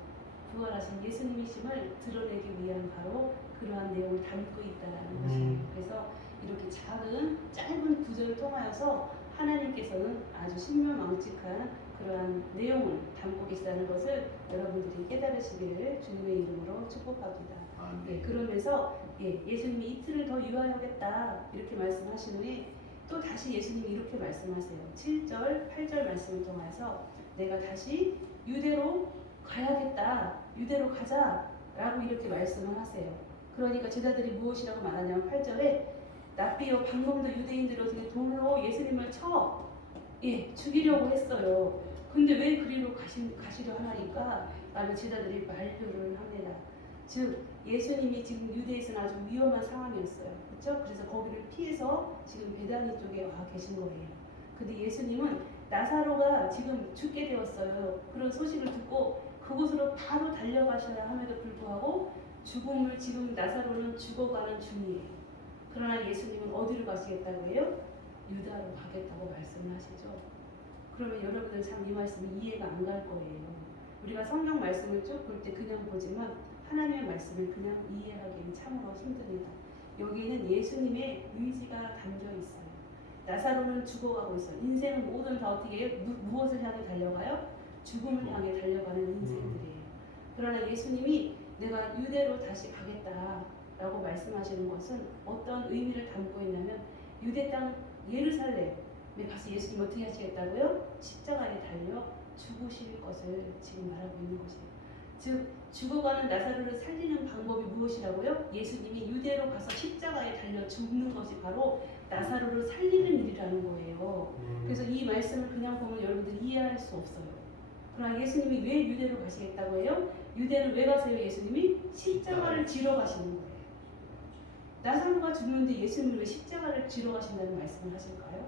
부활하신 예수님이심을 드러내기 위한 바로 그러한 내용을 담고 있다는 것이에요. 그래서 이렇게 작은 짧은 구절을 통하여서 하나님께서는 아주 신묘망측한 그러한 내용을 담고 계시다는 것을 여러분들이 깨달으시기를 주님의 이름으로 축복합니다. 그러면서 예수님이 이틀을 더 유하여야겠다 이렇게 말씀하신 후에 또 다시 예수님이 이렇게 말씀하세요. 7절, 8절 말씀을 통해서 내가 다시 유대로 가야겠다. 유대로 가자라고 이렇게 말씀을 하세요. 그러니까 제자들이 무엇이라고 말하냐면 8절에 납비요 방금도 유대인들이 어떻게 돌로 예수님을 죽이려고 했어요. 근데 왜 그리로 가시려 하나니까 라면 제자들이 발표를 합니다. 즉 예수님이 지금 유대에서는 아주 위험한 상황이었어요. 그렇죠? 그래서 거기를 피해서 지금 베다니 쪽에 와 계신 거예요. 근데 예수님은 나사로가 지금 죽게 되었어요. 그런 소식을 듣고 그곳으로 바로 달려가셔야 함에도 불구하고 죽음을 지금 나사로는 죽어가는 중이에요. 그러나 예수님은 어디로 가시겠다고 해요? 유다로 가겠다고 말씀을 하시죠. 그러면 여러분들 참 이 말씀이 이해가 안 갈 거예요. 우리가 성경 말씀을 쭉 볼 때 그냥 보지만 하나님의 말씀을 그냥 이해하기는 참으로 힘듭니다. 여기에는 예수님의 의지가 담겨 있어요. 나사로는 죽어가고 있어요. 인생은 모든 다 어떻게 해요? 무엇을 향해 달려가요? 죽음을 향해 달려가는 인생들이에요. 그러나 예수님이 내가 유대로 다시 가겠다라고 말씀하시는 것은 어떤 의미를 담고 있냐면 유대 땅 예루살렘에 가서 예수님 어떻게 하시겠다고요? 십자가에 달려 죽으실 것을 지금 말하고 있는 것이에요. 즉 죽어가는 나사로를 살리는 방법이 무엇이라고요? 예수님이 유대로 가서 십자가에 달려 죽는 것이 바로 나사로를 살리는 일이라는 거예요. 그래서 이 말씀을 그냥 보면 여러분들이 이해할 수 없어요. 그러나 예수님이 왜 유대로 가시겠다고 해요? 유대는 왜 가세요? 예수님이 십자가를 지러 가시는 거예요. 나사로가 죽는데 예수님은 왜 십자가를 지러 가신다는 말씀을 하실까요?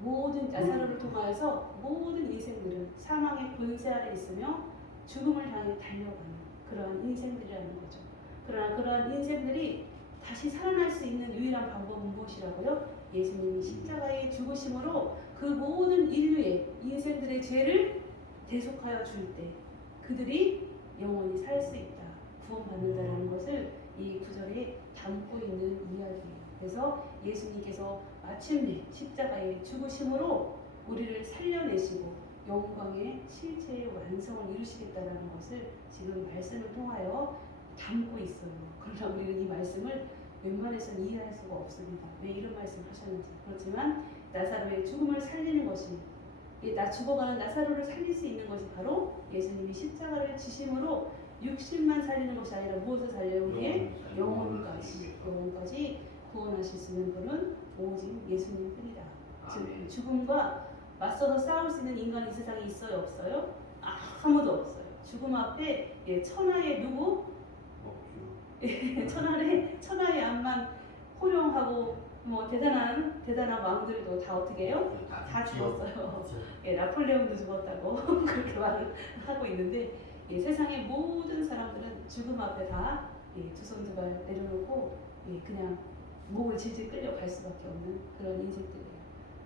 모든 나사로를 통하여서 모든 인생들은 사망의 권세 아래 있으며 죽음을 향해 달려가는 그러한 인생들이라는 거죠. 그러나 그러한 인생들이 다시 살아날 수 있는 유일한 방법은 무엇이라고요? 예수님이 십자가에 죽으심으로 그 모든 인류의 인생들의 죄를 대속하여 줄 때 그들이 영원히 살 수 있다, 구원받는다라는 것을 이 구절에 담고 있는 이야기예요. 그래서 예수님께서 마침내 십자가에 죽으심으로 우리를 살려내시고 영광의 실체의 완성을 이루시겠다는 것을 지금 말씀을 통하여 담고 있어요. 그러나 우리는 이 말씀을 웬만해서는 이해할 수가 없습니다. 왜 이런 말씀을 하셨는지. 그렇지만 나사로의 죽음을 살리는 것이 죽어가는 나사로를 살릴 수 있는 것이 바로 예수님이 십자가를 지심으로 육신만 살리는 것이 아니라 무엇을 살려요? 우리의 영혼까지 구원하실 수 있는 분은 오직 예수님뿐이다. 즉 죽음과 맞서서 싸울 수 있는 인간이 이 세상에 있어요? 없어요? 아무도 없어요. 죽음 앞에 천하의 누구? 천하의 암만 호령하고 뭐 대단한 왕들도 다 어떻게 해요? 다 죽었어요. 예, 나폴레옹도 죽었다고 그렇게 말을 하고 있는데 예, 세상의 모든 사람들은 죽음 앞에 다 두 손 두 발 내려놓고 그냥 목을 질질 끌려갈 수밖에 없는 그런 인생들이에요.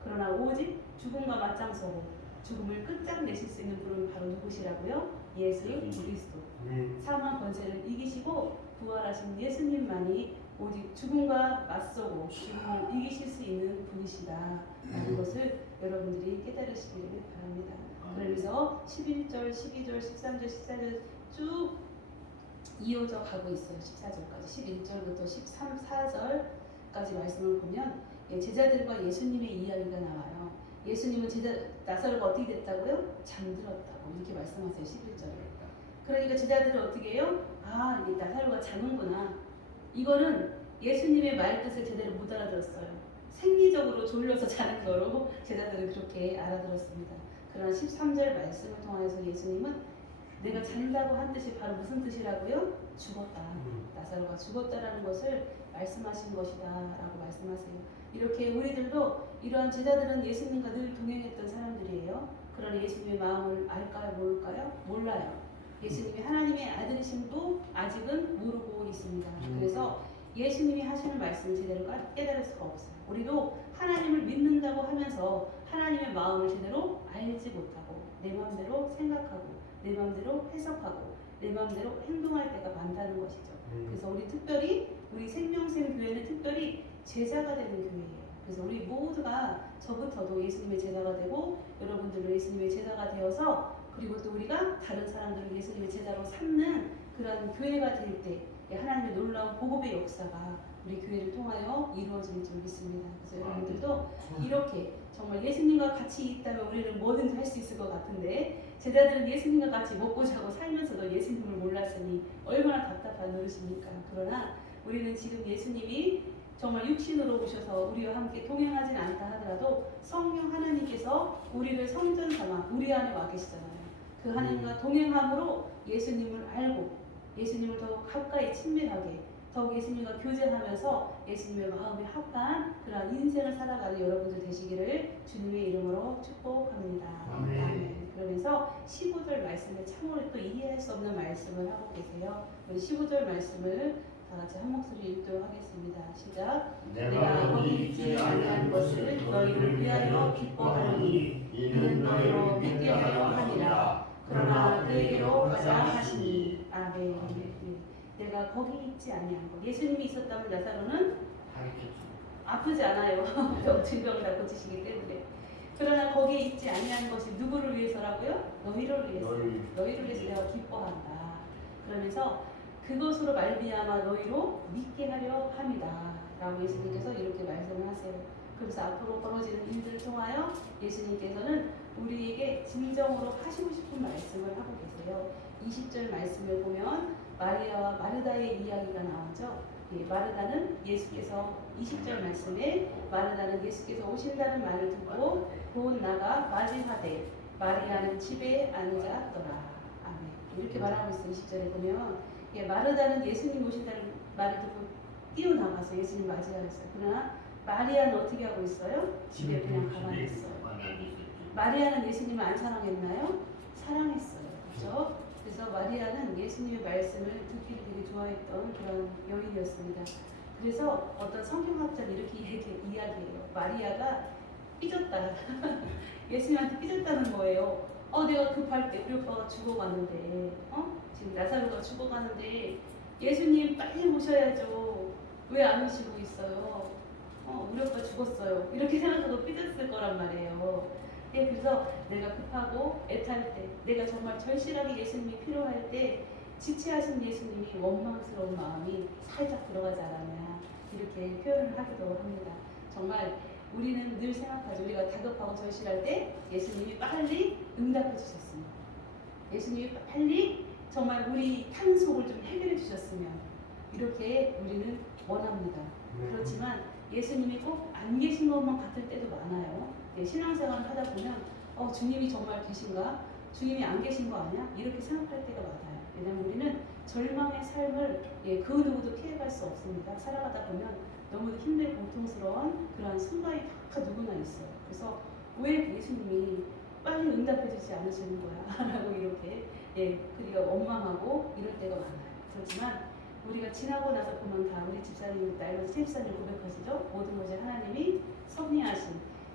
그러나 오직 죽음과 맞짱서고 죽음을 끝장내실 수 있는 분은 바로 누구시라고요? 예수 그리스도. 사망 권세를 이기시고 부활하신 예수님만이 오직 죽음과 맞서고 죽음을 이기실 수 있는 분이시다라는 것을 여러분들이 깨달으시기를 바랍니다. 그러면서 11절, 12절, 13절, 14절 쭉 이어져 가고 있어요. 14절까지 11절부터 14절까지 말씀을 보면 제자들과 예수님의 이야기가 나와요. 예수님은 나사로가 어떻게 됐다고요? 잠들었다고 이렇게 말씀하세요. 11절에. 그러니까 제자들은 어떻게 해요? 아, 나사로가 자는구나. 이거는 예수님의 말 뜻을 제대로 못 알아들었어요. 생리적으로 졸려서 자는 거로 제자들은 그렇게 알아들었습니다. 그러나 13절 말씀을 통해서 예수님은 내가 잔다고 한 뜻이 바로 무슨 뜻이라고요? 죽었다. 나사로가 죽었다라는 것을 말씀하신 것이다 라고 말씀하세요. 이렇게 우리들도 이러한 제자들은 예수님과 늘 동행했던 사람들이에요. 그러나 예수님의 마음을 알까요? 모를까요? 몰라요. 예수님이 하나님의 아들이심도 아직은 모르고 있습니다. 그래서 예수님이 하시는 말씀을 제대로 깨달을 수가 없어요. 우리도 하나님을 믿는다고 하면서 하나님의 마음을 제대로 알지 못하고 내 마음대로 생각하고 내 마음대로 해석하고 내 마음대로 행동할 때가 많다는 것이죠. 그래서 우리 생명샘 교회는 특별히 제자가 되는 교회예요. 그래서 우리 모두가 저부터도 예수님의 제자가 되고 여러분들도 예수님의 제자가 되어서 그리고 또 우리가 다른 사람들을 예수님의 제자로 삼는 그런 교회가 될 때 하나님의 놀라운 복음의 역사가 우리 교회를 통하여 이루어질 줄 믿습니다. 그래서 여러분들도 이렇게 정말 예수님과 같이 있다면 우리는 뭐든지 할 수 있을 것 같은데 제자들은 예수님과 같이 먹고 자고 살면서도 예수님을 몰랐으니 얼마나 답답한 노릇입니까? 그러나 우리는 지금 예수님이 정말 육신으로 오셔서 우리와 함께 동행하진 않다 하더라도 성령 하나님께서 우리를 성전 삼아 우리 안에 와 계시잖아요. 그 하나님과 동행함으로 예수님을 알고 예수님을 더욱 가까이 친밀하게 더욱 예수님과 교제하면서 예수님의 마음에 합한 그런 인생을 살아가는 여러분들 되시기를 주님의 이름으로 축복합니다. 아멘. 그러면서 15절 말씀을 참으로 또 이해할 수 없는 말씀을 하고 계세요. 우리 15절 말씀을 다 같이 한 목소리 읽도록 하겠습니다. 시작. 내가 거기 있지 아니한 것을 너희를 위하여 기뻐하노니 이는 너희로 믿게 하려 하니라. 그러나 너희로 가자 하시니. 아멘. 내가 거기 있지 아니한 것. 예수님이 있었다면 나사로는 아프지 않아요. 질병을 다 고치시기 때문에. 그러나 거기에 있지 아니한 것이 누구를 위해서라고요? 너희를 위해서. 너희를 위해서 내가 기뻐한다. 그러면서 그것으로 말미암아 너희로 믿게 하려 함이다 라고 예수님께서 이렇게 말씀을 하세요. 그래서 앞으로 벌어지는 일들을 통하여 예수님께서는 우리에게 진정으로 하시고 싶은 말씀을 하고 계세요. 20절 말씀을 보면 마리아와 마르다의 이야기가 나오죠. 마르다는 예수께서 20절 말씀에 마르다는 예수께서 오신다는 말을 듣고 곧 나가 맞이하되 마리아는 집에 앉았더라. 아멘. 이렇게 말하고 있어요. 20절에 보면 마르다는 예수님 오신다는 말을 듣고 뛰어나가서 예수님 맞이하였어요. 그러나 마리아는 어떻게 하고 있어요? 집에 그냥 가만히 있어요. 마리아는 예수님을 안 사랑했나요? 사랑했어요. 그렇죠? 그래서 마리아는 예수님의 말씀을 듣기를 되게 좋아했던 그런 여인이었습니다. 그래서 어떤 성경학자는 이렇게 이야기해요. 마리아가 삐졌다. 예수님한테 삐졌다는 거예요. 내가 급할 때 우리 오빠가 죽어가는데 지금 나사로가 죽어가는데 예수님 빨리 모셔야죠. 왜 안 오시고 있어요? 우리 오빠 죽었어요. 이렇게 생각하고 삐졌을 거란 말이에요. 그래서 내가 급하고 애탈 때 내가 정말 절실하게 예수님이 필요할 때 지체하신 예수님이 원망스러운 마음이 살짝 들어가지 않았냐 이렇게 표현을 하기도 합니다. 정말 우리는 늘 생각하죠. 우리가 다급하고 절실할 때 예수님이 빨리 응답해 주셨습니다. 예수님이 빨리 정말 우리 탄속을 좀 해결해 주셨으면 이렇게 우리는 원합니다. 그렇지만 예수님이 꼭 안 계신 것만 같을 때도 많아요. 신앙생활을 하다 보면 주님이 정말 계신가? 주님이 안 계신 거 아니야? 이렇게 생각할 때가 많아요. 왜냐하면 우리는 절망의 삶을 그 누구도 피해갈 수 없습니다. 살아가다 보면 너무도 힘들고 고통스러운 그러한 순간이 다 누구나 있어요. 그래서 왜 예수님이 빨리 응답해주지 않으시는 거야? 라고 이렇게 그리가 원망하고 이럴 때가 많아요. 그렇지만 우리가 지나고 나서 보면 다 우리 집사님, 나이가 집사님 고백하시죠? 모든 것이 하나님이 섭리하신.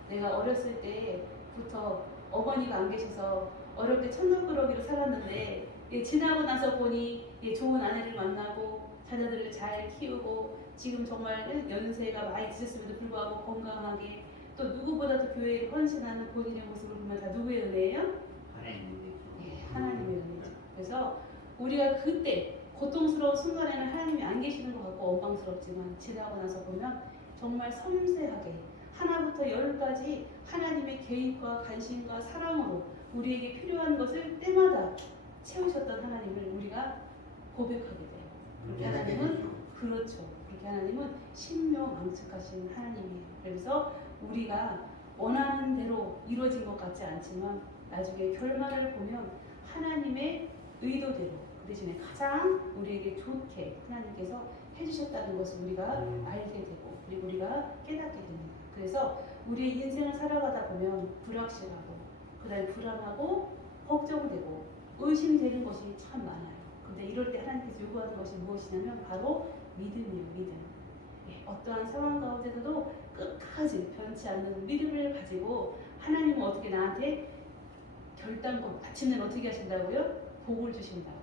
내가 어렸을 때부터 어머니가 안 계셔서 어릴 때 천국꾸러기로 살았는데 지나고 나서 보니 좋은 아내를 만나고 자녀들을 잘 키우고 지금 정말 연세가 많이 드셨음에도 불구하고 건강하게 또 누구보다도 교회에 헌신하는 본인의 모습을 보면 다 누구의 은혜예요? 하나님의 은혜죠. 그래서 우리가 그때 고통스러운 순간에는 하나님이 안 계시는 것 같고 원망스럽지만 지나고 나서 보면 정말 섬세하게 하나부터 열까지 하나님의 개입과 관심과 사랑으로 우리에게 필요한 것을 때마다 채우셨던 하나님을 우리가 고백하게 돼요. 그렇게 하나님은 그렇죠. 그렇게 하나님은 신묘망측하신 하나님이에요. 그래서 우리가 원하는 대로 이루어진 것 같지 않지만 나중에 결말을 보면 하나님의 의도대로 그 대신에 가장 우리에게 좋게 하나님께서 해주셨다는 것을 우리가 알게 되고 그리고 우리가 깨닫게 됩니다. 그래서 우리의 인생을 살아가다 보면 불확실하고 그다음에 불안하고 걱정되고 의심되는 것이 참 많아요. 근데 이럴 때 하나님께서 요구하는 것이 무엇이냐면 바로 믿음이에요. 믿음. 어떠한 상황 가운데서도 끝까지 변치 않는 믿음을 가지고 하나님은 어떻게 나한테 결단권 마침내 어떻게 하신다고요? 복을 주신다고.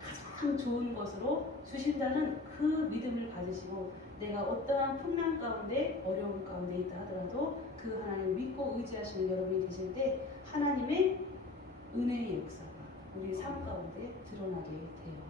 가장 좋은 것으로 주신다는 그 믿음을 가지시고 내가 어떠한 풍랑 가운데 어려움 가운데 있다 하더라도 그 하나님을 믿고 의지하시는 여러분이 되실 때 하나님의 은혜의 역사가 우리 삶 가운데 드러나게 돼요.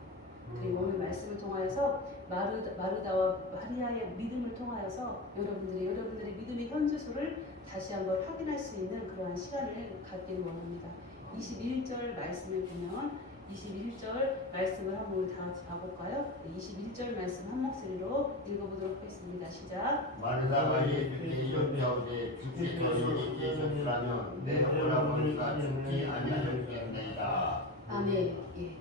그리고 오늘 말씀을 통하여서 마르다와 마리아의 믿음을 통하여서 여러분들의 믿음의 현주소를 다시 한번 확인할 수 있는 그러한 시간을 갖기를 원합니다. 21절 말씀을 보면 21절 말씀을 한번 다 같이 봐볼까요? 21절 말씀 한 목소리로 읽어보도록 하겠습니다. 시작. 마르다가 예수께 여짜오되 주께서 여기 계셨으라면 내 오라버니가 죽지 아니하였겠나이다. 아멘.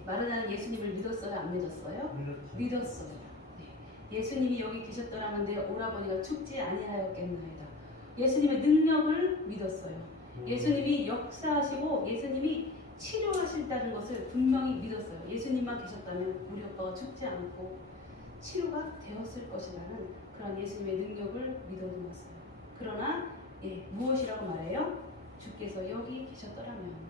마르다는 예수님을 믿었어요? 안 믿었어요? 믿었어요. 예수님이 여기 계셨더라면 내 오라버니가 죽지 아니하였겠나이다. 예수님의 능력을 믿었어요. 예수님이 역사하시고 예수님이 치료하신다는 것을 분명히 믿었어요. 예수님만 계셨다면 우리 오빠가 죽지 않고 치료가 되었을 것이라는 그런 예수님의 능력을 믿어두었어요. 그러나 무엇이라고 말해요? 주께서 여기 계셨더라면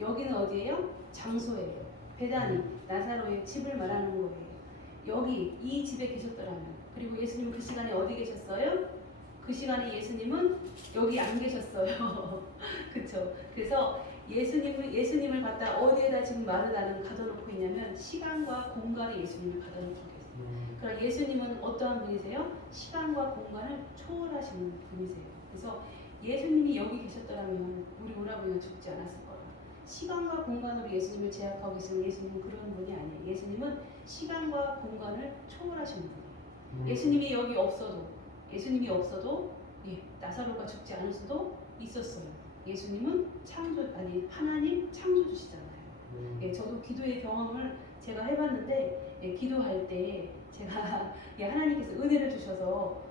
여기는 어디예요? 장소예요. 베다니 나사로의 집을 말하는 거예요. 여기 이 집에 계셨더라면 그리고 예수님은 그 시간에 어디 계셨어요? 그 시간에 예수님은 여기 안 계셨어요. 그렇죠? 그래서 예수님을 갖다 어디에다 지금 마르다는 가둬놓고 있냐면 시간과 공간에 예수님을 가둬놓고 계세요. 그럼 예수님은 어떠한 분이세요? 시간과 공간을 초월하시는 분이세요. 그래서 예수님이 여기 계셨더라면 우리 오라버니가 죽지 않았을 거라. 시간과 공간으로 예수님을 제약하고 계시는 예수님은 그런 분이 아니에요. 예수님은 시간과 공간을 초월하시는 분이에요. 예수님이 여기 없어도 나사로가 죽지 않을 수도 있었어요. 예수님은 하나님 창조주시잖아요. 저도 기도의 경험을 제가 해봤는데 기도할 때 제가 하나님께서 은혜를 주셔서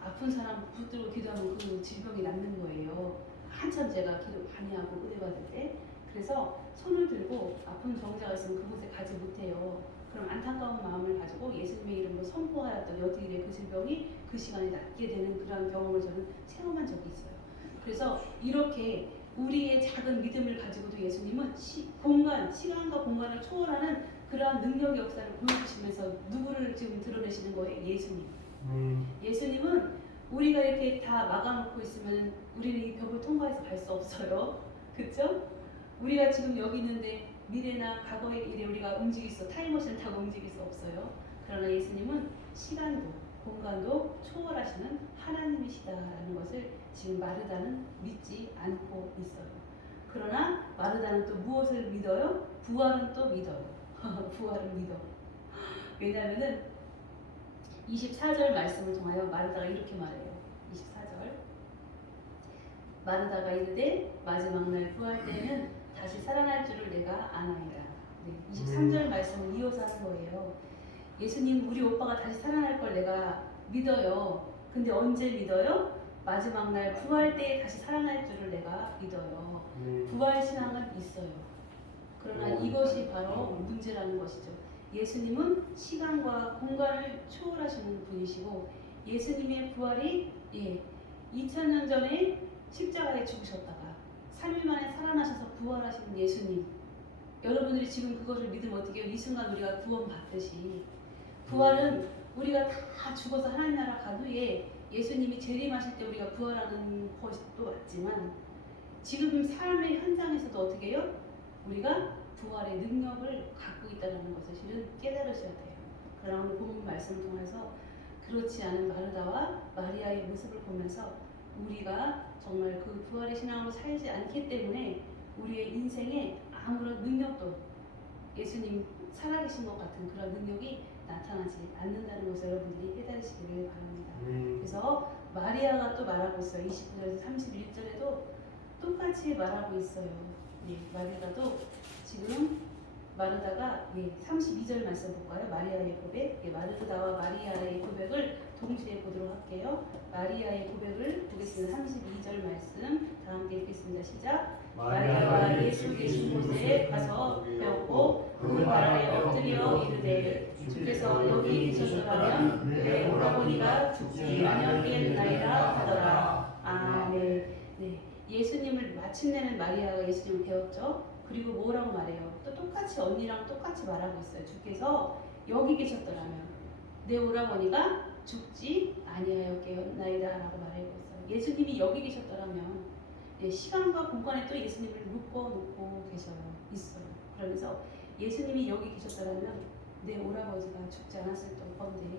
아픈 사람 붙들고 기도하면 그 질병이 낫는 거예요. 한참 제가 기도 많이 하고 은혜 받을 때 그래서 손을 들고 아픈 병자가 있으면 그곳에 가지 못해요. 그럼 안타까운 마음을 가지고 예수님의 이름으로 선포하였던 여드일의 그 질병이 그 시간에 낫게 되는 그런 경험을 저는 체험한 적이 있어요. 그래서 이렇게 우리의 작은 믿음을 가지고도 예수님은 시간과 공간을 초월하는 그러한 능력 역사를 보여주시면서 누구를 지금 드러내시는 거예요? 예수님. 예수님은 우리가 이렇게 다 막아놓고 있으면 우리는 이 벽을 통과해서 갈 수 없어요. 그렇죠? 우리가 지금 여기 있는데 미래나 과거의 일에 우리가 타임머신을 타고 움직일 수 없어요. 그러나 예수님은 시간도 공간도 초월하시는 하나님이시다라는 것을 지금 마르다는 믿지 않고 있어요. 그러나 마르다는 또 무엇을 믿어요? 부활은 또 믿어요. 부활을 믿어. 왜냐하면은 24절 말씀을 통하여 마르다가 이렇게 말해요. 24절 마르다가 이르되 마지막 날 부활 때에는 다시 살아날 줄을 내가 아나이다. 네, 23절 말씀을 이어서 하는 거예요. 예수님 우리 오빠가 다시 살아날 걸 내가 믿어요. 근데 언제 믿어요? 마지막 날 부활 때에 다시 살아날 줄을 내가 믿어요. 부활 신앙은 있어요. 그러나 이것이 바로 문제라는 것이죠. 예수님은 시간과 공간을 초월하시는 분이시고 예수님의 부활이 2000년 전에 십자가에 죽으셨다가 3일 만에 살아나셔서 부활하시는 예수님. 여러분들이 지금 그것을 믿으면 어떻게 해요? 이 순간 우리가 구원받듯이 부활은 우리가 다 죽어서 하나님 나라 간 후에 예수님이 재림하실 때 우리가 부활하는 것도 맞지만 지금 삶의 현장에서도 어떻게 해요? 우리가 부활의 능력을 갖고 있다는 것을 실은 깨달으셔야 돼요. 그러나 오늘 본문 말씀을 통해서 그렇지 않은 마르다와 마리아의 모습을 보면서 우리가 정말 그 부활의 신앙으로 살지 않기 때문에 우리의 인생에 아무런 능력도 예수님 살아계신 것 같은 그런 능력이 나타나지 않는다는 것을 여러분들이 깨달으시기를 바랍니다. 그래서 마리아가 또 말하고 있어요. 29절에서 31절에도 똑같이 말하고 있어요. 마리아도 지금 마르다가 32절 말씀 볼까요? 마리아의 고백. 마르다와 마리아의 고백을 동시에 보도록 할게요. 마리아의 고백을 보겠습니다. 32절 말씀 다 함께 읽겠습니다. 시작. 마리아가 예수 계신 곳에 가서 배웠고 그 발 아래 엎드려 이르되 주께서 여기 계셨더라면 내 오라버니가 죽지 아니하겠나이다 하더라. 아멘. 네, 예수님을 마침내는 마리아가 예수님을 배웠죠. 그리고 뭐라고 말해요? 또 똑같이 언니랑 똑같이 말하고 있어요. 주께서 여기 계셨더라면 내 오라버니가 죽지 아니하였겠나이다 라고 말하고 있어요. 예수님이 여기 계셨더라면 시간과 공간에 또 예수님을 묶어놓고 있어요. 그러면서 예수님이 여기 계셨더라면 내 오라버니가 죽지 않았을 건데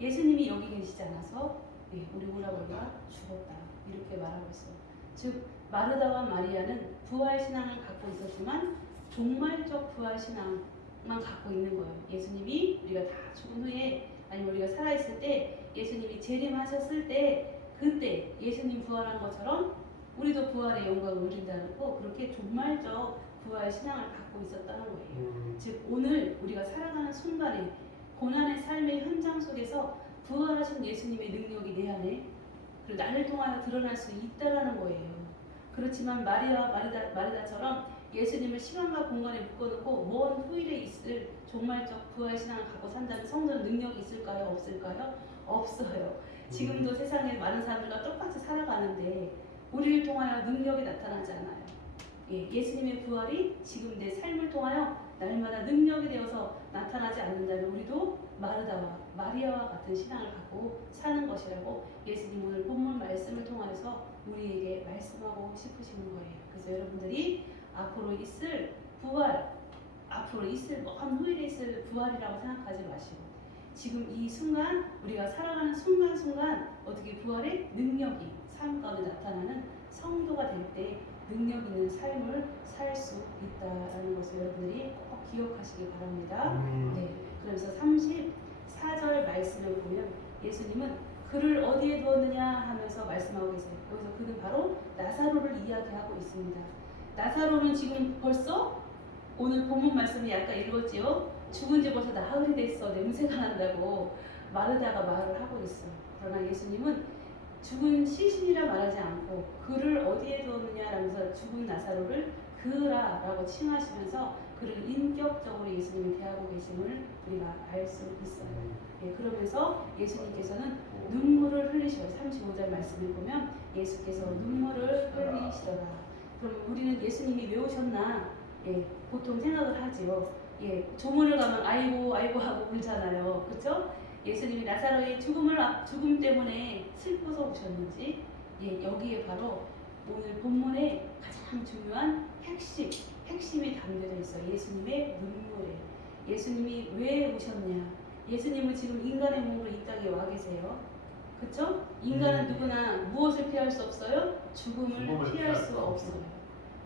예수님이 여기 계시지 않아서 우리 오라버니가 죽었다 이렇게 말하고 있어요. 즉 마르다와 마리아는 부활 신앙을 갖고 있었지만 종말적 부활 신앙만 갖고 있는 거예요. 예수님이 우리가 다 죽은 후에 아니면 우리가 살아있을 때 예수님이 재림하셨을 때 그때 예수님 부활한 것처럼 우리도 부활의 영광을 누린다는 거 그렇게 종말적 부활 신앙을 갖고 있었다는 거예요. 즉 오늘 우리가 살아가는 순간에 고난의 삶의 현장 속에서 부활하신 예수님의 능력이 내 안에 그리고 나를 통하여 드러날 수 있다라는 거예요. 그렇지만 마리아와 마르다처럼 예수님을 시간과 공간에 묶어놓고 먼 후일에 있을 종말적 부활 신앙을 갖고 산다면 성도는 능력이 있을까요? 없을까요? 없어요. 지금도 세상에 많은 사람들과 똑같이 살아가는데 우리를 통하여 능력이 나타나지 않아요. 예수님의 부활이 지금 내 삶을 통하여 날마다 능력이 되어서 나타나지 않는다면 우리도 마르다와 마리아와 같은 신앙을 갖고 사는 것이라고 예수님 오늘 본문 말씀을 통해서 우리에게 말씀하고 싶으시는 거예요. 그래서 여러분들이 앞으로 있을 부활, 앞으로 있을 먼 후일에 있을 부활이라고 생각하지 마시고 지금 이 순간 우리가 살아가는 순간순간 어떻게 부활의 능력이 삶 가운데 나타나는 성도가 될 때 능력 있는 삶을 살 수 있다라는 것을 여러분들이 꼭 기억하시기 바랍니다. 그래서 34절 말씀을 보면 예수님은 그를 어디에 두었느냐 하면서 말씀하고 계세요. 여기서 그는 바로 나사로를 이야기하고 있습니다. 나사로는 지금 벌써 오늘 본문 말씀을 약간 읽었지요. 죽은 지 벌써 나흘이 됐어. 냄새가 난다고 마르다가 말을 하고 있어요. 그러나 예수님은 죽은 시신이라 말하지 않고 그를 어디에 두었느냐라면서 죽은 나사로를 그라라고 칭하시면서 그를 인격적으로 예수님이 대하고 계심을 우리가 알 수 있어요. 그러면서 예수님께서는 눈물을 흘리셔요. 35절 말씀을 보면 예수께서 눈물을 흘리시더라. 그럼 우리는 예수님이 왜 오셨나? 보통 생각을 하지요. 조문을 가면 아이고 하고 울잖아요. 그렇죠? 예수님이 나사로의 죽음 때문에 슬퍼서 오셨는지 여기에 바로 오늘 본문의 가장 중요한 핵심이 담겨져 있어요. 예수님의 눈물에 예수님이 왜 오셨냐? 예수님은 지금 인간의 몸으로 이 땅에 와 계세요. 그렇죠? 인간은 누구나 무엇을 피할 수 없어요? 죽음을 피할 수 없어요.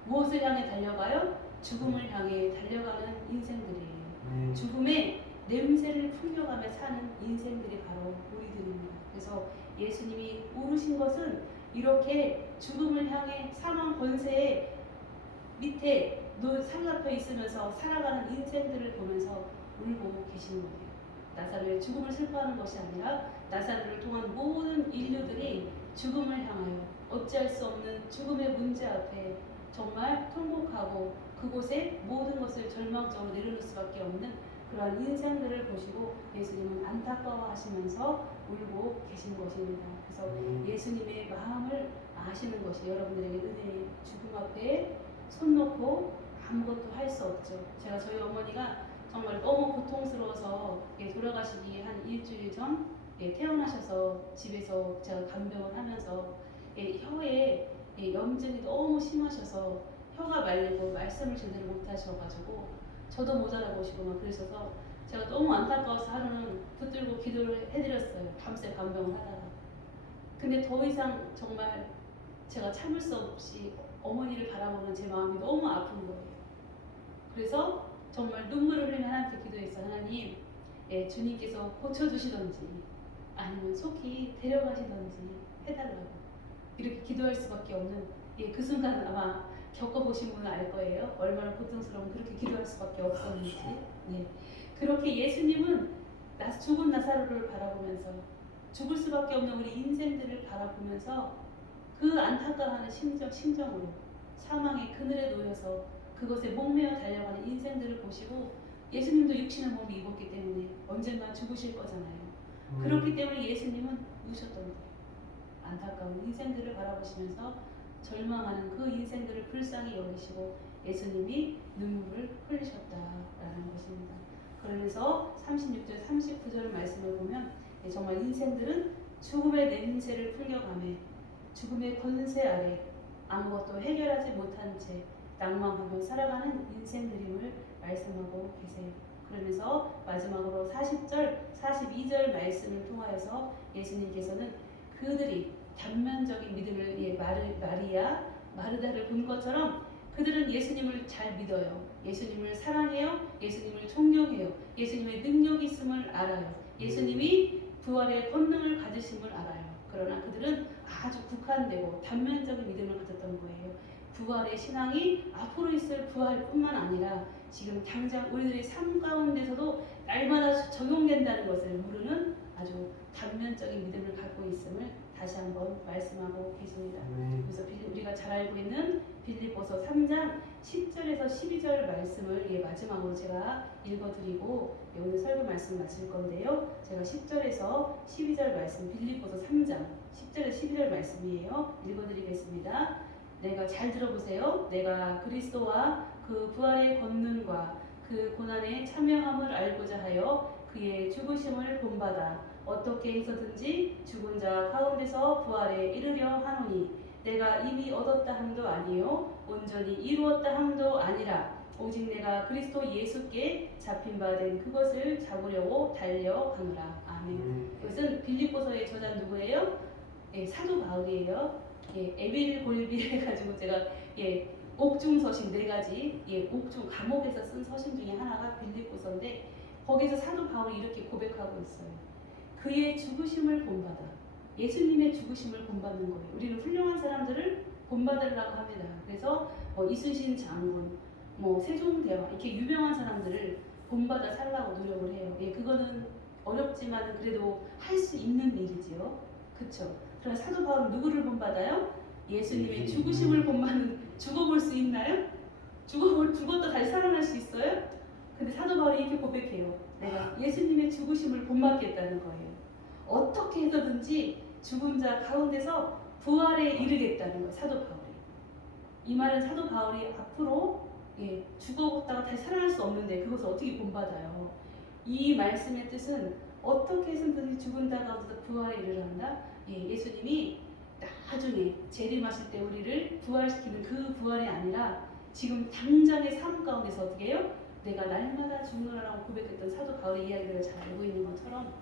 무엇을 향해 달려가요? 죽음을 향해 달려가는 인생들이에요. 죽음의 냄새를 풍겨가며 사는 인생들이 바로 우리들입니다. 그래서 예수님이 오르신 것은 이렇게 죽음을 향해 사망 권세의 밑에 사로잡혀 있으면서 살아가는 인생들을 보면서 울고 계신 거예요. 나사로의 죽음을 슬퍼하는 것이 아니라 나사로를 통한 모든 인류들이 죽음을 향하여 어찌할 수 없는 죽음의 문제 앞에 정말 통곡하고 그곳에 모든 것을 절망적으로 내려놓을 수밖에 없는 그러한 인생들을 보시고 예수님은 안타까워하시면서 울고 계신 것입니다. 그래서 예수님의 마음을 아시는 것이 여러분들에게 은혜의 죽음 앞에 손 놓고 아무것도 할 수 없죠. 제가 저희 어머니가 정말 너무 고통스러워서 돌아가시기 한 일주일 전 퇴원하셔서 집에서 제가 간병을 하면서 혀에 염증이 너무 심하셔서 혀가 말리고 말씀을 제대로 못 하셔가지고 저도 못 알아보시고 막 그러셔서 제가 너무 안타까워서 하루는 붙들고 기도를 해드렸어요. 밤새 간병을 하다가. 근데 더 이상 정말 제가 참을 수 없이 어머니를 바라보는 제 마음이 너무 아픈 거예요. 그래서 정말 눈물을 흘리며 하나님께 기도했어요. 하나님, 주님께서 고쳐주시던지 아니면 속히 데려가시던지 해달라고 이렇게 기도할 수밖에 없는 그 순간 아마 겪어보신 분은 알 거예요. 얼마나 고통스러운 그렇게 기도할 수밖에 없었는지. 네. 그렇게 예수님은 죽은 나사로를 바라보면서 죽을 수밖에 없는 우리 인생들을 바라보면서 그 안타까워하는 심정으로 사망의 그늘에 놓여서 그것에 목매어 달려가는 인생들을 보시고 예수님도 육신의 몸을 입었기 때문에 언젠가 죽으실 거잖아요. 그렇기 때문에 예수님은 우셨던 거예요. 안타까운 인생들을 바라보시면서 절망하는 그 인생들을 불쌍히 여기시고 예수님이 눈물을 흘리셨다라는 것입니다. 그러면서 36절, 39절 말씀을 보면 정말 인생들은 죽음의 냄새를 풍겨가며 죽음의 권세 아래 아무것도 해결하지 못한 채 낭만하며 살아가는 인생들임을 말씀하고 계세요. 그러면서 마지막으로 40절, 42절 말씀을 통하여서 예수님께서는 그들이 단면적인 믿음을 마리아, 마르다를 본 것처럼 그들은 예수님을 잘 믿어요. 예수님을 사랑해요. 예수님을 존경해요. 예수님의 능력이 있음을 알아요. 예수님이 부활의 권능을 가지심을 알아요. 그러나 그들은 아주 국한되고 단면적인 믿음을 가졌던 거예요. 부활의 신앙이 앞으로 있을 부활뿐만 아니라 지금 당장 우리들의 삶 가운데서도 날마다 적용된다는 것을 모르는 아주 단면적인 믿음을 갖고 있음을 다시 한번 말씀하고 계십니다. 그래서 우리가 잘 알고 있는 빌립보서 3장 10절에서 12절 말씀을 마지막으로 제가 읽어드리고 오늘 설교 말씀 마칠 건데요. 제가 10절에서 12절 말씀 빌립보서 3장 10절에서 12절 말씀이에요. 읽어드리겠습니다. 내가 잘 들어보세요. 내가 그리스도와 그 부활의 권능과 그 고난에 참여함을 알고자 하여 그의 죽으심을 본받아 어떻게 해서든지 죽은 자 가운데서 부활에 이르려 하노니 내가 이미 얻었다 함도 아니요 온전히 이루었다 함도 아니라 오직 내가 그리스도 예수께 잡힌 바 된 그것을 잡으려고 달려가노라. 아멘. 이것은 빌립보서의 저자 누구예요? 사도 바울이에요. 에빌 골빌 해가지고 제가 옥중 서신 4가지 옥중 감옥에서 쓴 서신 중에 하나가 빌립보서인데 거기서 사도 바울이 이렇게 고백하고 있어요. 그의 죽으심을 본받아. 예수님의 죽으심을 본받는 거예요. 우리는 훌륭한 사람들을 본받으려고 합니다. 그래서 이순신 장군, 세종대왕 이렇게 유명한 사람들을 본받아 살라고 노력을 해요. 그거는 어렵지만 그래도 할 수 있는 일이지요. 그렇죠? 그럼 사도 바울은 누구를 본받아요? 예수님의 죽으심을 본받는. 죽어볼 수 있나요? 죽었다 다시 살아날 수 있어요? 근데 사도 바울이 이렇게 고백해요. 내가 예수님의 죽으심을 본받겠다는 거예요. 어떻게 해서든지 죽은 자 가운데서 부활에 이르겠다는 거예요. 사도 바울이. 이 말은 사도 바울이 앞으로 죽었다가 다시 살아날 수 없는데 그것을 어떻게 본받아요? 이 말씀의 뜻은 어떻게 해서든지 죽은 자 가운데서 부활에 이르란다. 예수님이 나중에 재림하실 때 우리를 부활시키는 그 부활이 아니라 지금 당장의 삶 가운데서 어떻게 해요? 내가 날마다 죽노라라고 고백했던 사도 바울의 이야기를 잘 알고 있는 것처럼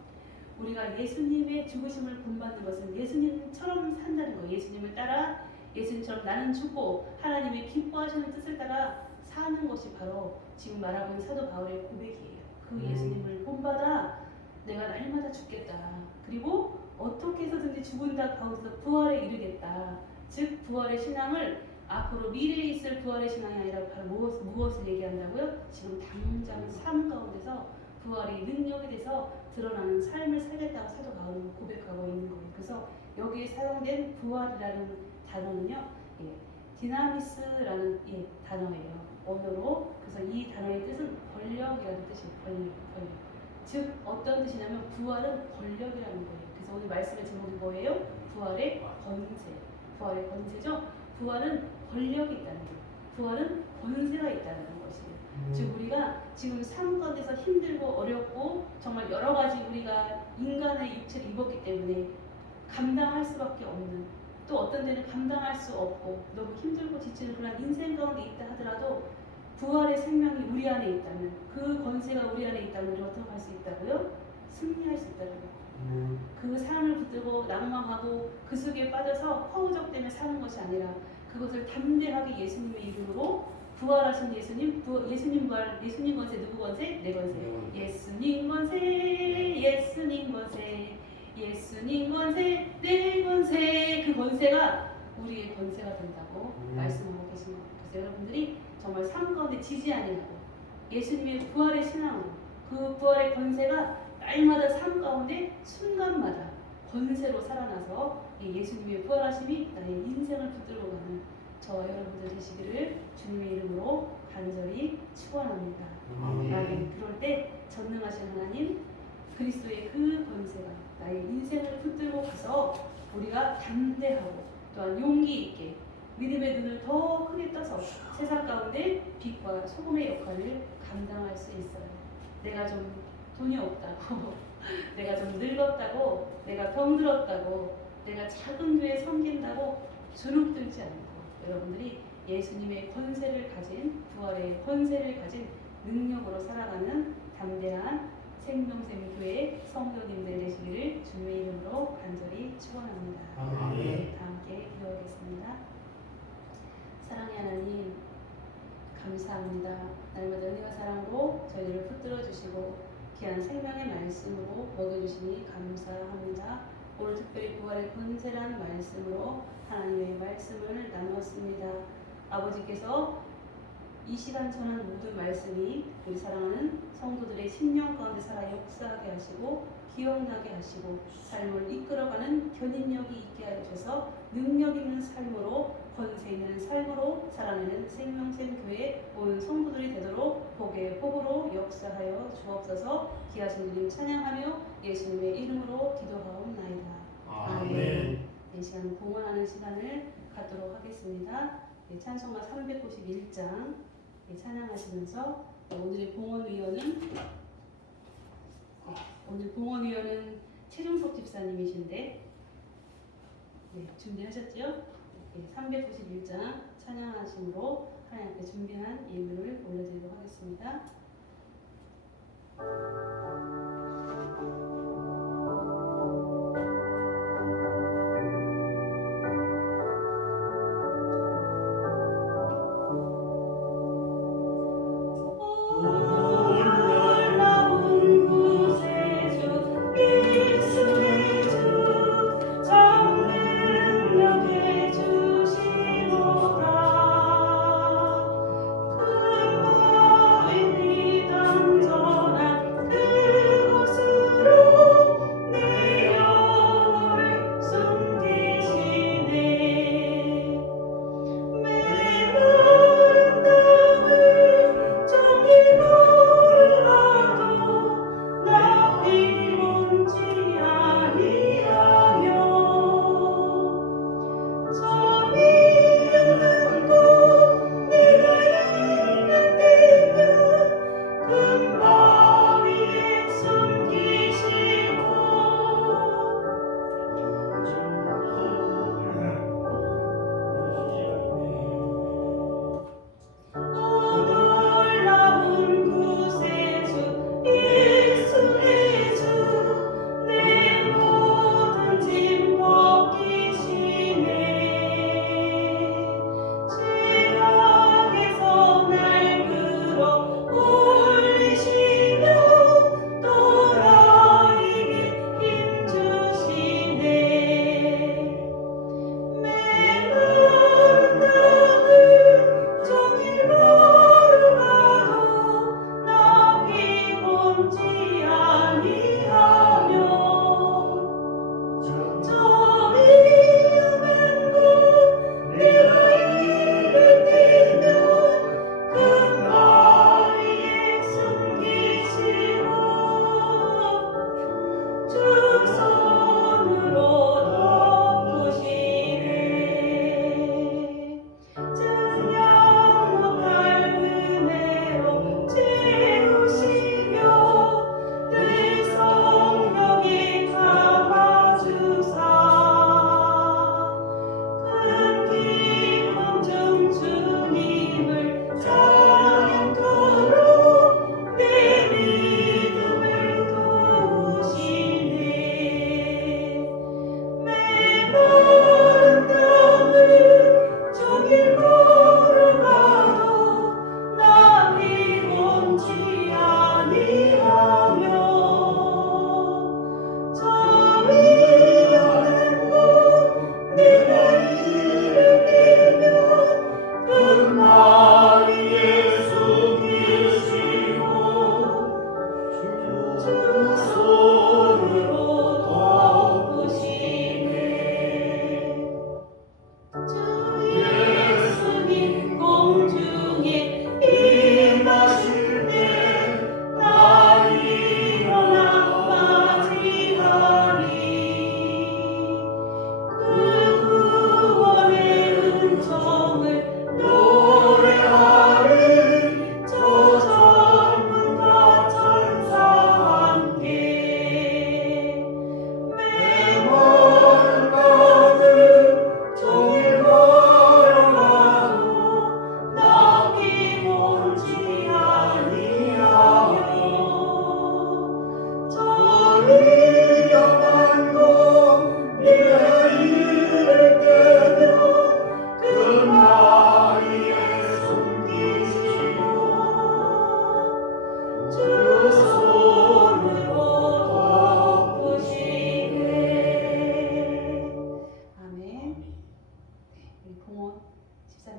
우리가 예수님의 죽으심을 본받는 것은 예수님처럼 산다는 거예요. 예수님을 따라 예수님처럼 나는 죽고 하나님의 기뻐하시는 뜻을 따라 사는 것이 바로 지금 말하고 있는 사도 바울의 고백이에요. 그 예수님을 본받아 내가 날마다 죽겠다. 그리고 어떻게 해서든지 죽은 자 가운데서 부활에 이르겠다. 즉 부활의 신앙을 앞으로 미래에 있을 부활의 신앙이 아니라 바로 무엇을 얘기한다고요? 지금 당장 삶 가운데서 부활의 능력에 대해서 드러나는 삶을 살겠다고 사도 바울은 고백하고 있는 거예요. 그래서 여기에 사용된 부활이라는 단어는요, 디나미스라는 단어예요. 언어로. 그래서 이 단어의 뜻은 권력이라는 뜻이에요. 권력. 즉 어떤 뜻이냐면 부활은 권력이라는 거예요. 그래서 오늘 말씀의 제목이 뭐예요? 부활의 권세. 부활의 권세죠. 부활은 권력이 있다는 거예요. 부활은 권세가 있다는 것이에요. 즉 우리가 지금 삶 가운데서 힘들고 어렵고 정말 여러 가지 우리가 인간의 육체를 입었기 때문에 감당할 수밖에 없는, 또 어떤 데는 감당할 수 없고 너무 힘들고 지치는 그런 인생 가운데 있다 하더라도 부활의 생명이 우리 안에 있다면, 그 권세가 우리 안에 있다면 우리 어떻게 할 수 있다고요? 승리할 수 있다는 거예요. 그 삶을 붙들고 낭망하고 그 속에 빠져서 허우적 때문에 사는 것이 아니라 그것을 담대하게 예수님의 이름으로 부활하신 예수님, 예수님 부활, 예수님 권세, 누구 권세? 내 권세. 예수님 권세, 예수님 권세, 예수님 권세, 내 권세. 그 권세가 우리의 권세가 된다고 말씀하고 계신 겁니다. 그래서 여러분들이 정말 삶 가운데 지지 아니하고 예수님의 부활의 신앙으로 그 부활의 권세가 날마다 삶 가운데 순간마다 권세로 살아나서 예수님의 부활하심이 나의 인생을 붙들고 가는 저와 여러분들 되시기를 주님의 이름으로 간절히 축원합니다. 아멘. 그럴 때 전능하신 하나님 그리스도의 그 권세가 나의 인생을 붙들고 가서 우리가 담대하고 또한 용기 있게 믿음의 눈을 더 크게 떠서 세상 가운데 빛과 소금의 역할을 감당할 수 있어요. 내가 좀 돈이 없다고, 내가 좀 늙었다고, 내가 병들었다고, 내가 작은 교회 섬긴다고 주눅들지 않고 여러분들이 예수님의 권세를 가진, 부활의 권세를 가진 능력으로 살아가는 담대한 생명샘 교회 성도님들 되시기를 주님의 이름으로 간절히 축원합니다. 네, 다 함께 기도하겠습니다. 사랑의 하나님 감사합니다. 날마다 은혜와 사랑으로 저희들을 붙들어 주시고 귀한 생명의 말씀으로 먹여주시니 감사합니다. 오늘 특별히 부활의 권세라는 말씀으로 하나님의 말씀을 나누었습니다. 아버지께서 이 시간 전한 모든 말씀이 우리 사랑하는 성도들의 심령 가운데 살아 역사하게 하시고 기억나게 하시고 삶을 이끌어가는 견인력이 있게 하여 주셔서 능력 있는 삶으로 권세 있는 삶으로 살아내는 생명샘 교회 온 성도들이 되도록 복의 복으로 역사하여 주옵소서. 귀하신 주님 찬양하며 예수님의 이름으로 기도하옵나이다. 아멘. 이 시간 공헌하는 시간을 갖도록 하겠습니다. 찬송가 391장 찬양하시면서 오늘의 봉헌위원은 오늘 봉헌위원은 최종석 집사님이신데 준비하셨죠? 391장 찬양하심으로 하나님 앞에 준비한 예물을 올려드리도록 하겠습니다. 그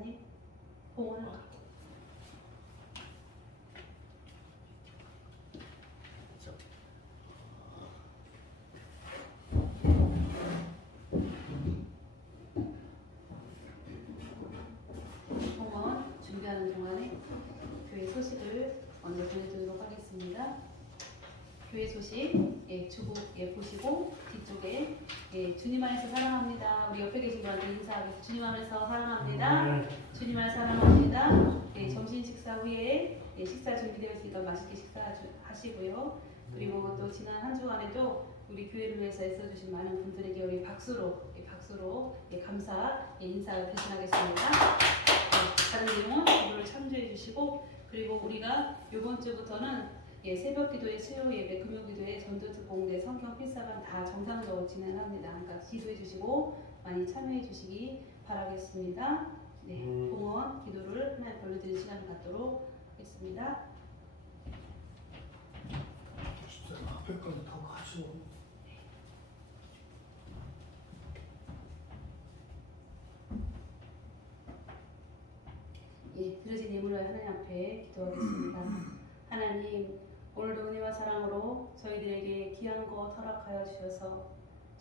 목사님 봉헌을 봉헌 준비하는 동안에 교회 소식을 먼저 전해드리도록 하겠습니다. 교회 소식 주보 보시고 뒤쪽에 주님 안에서 사랑합니다. 우리 옆에 계신 분한테 인사하겠습니다. 주님 안에서 사랑합니다. 주님 안에서 사랑합니다. 점심 식사 후에 식사 준비되어 있으니까 맛있게 식사하시고요. 그리고 또 지난 한 주간에도 우리 교회를 위해서 애써주신 많은 분들에게 우리 박수로 감사 인사 대신하겠습니다. 다른 내용은 기도를 참조해 주시고, 그리고 우리가 이번 주부터는 새벽 기도회, 수요 예배, 금요 기도회, 전도 특공대, 성경 필사반 다 정상적으로 진행합니다. 그러니까 기도해 주시고 많이 참여해 주시기 바라겠습니다. 봉헌 기도를 하나님 돌려드리는 시간 갖도록 하겠습니다. 앞에까지 더 가시오. 드려진 예물을 하나님 앞에 기도하겠습니다. 하나님, 오늘도 은혜와 사랑으로 저희들에게 귀한 것 허락하여 주셔서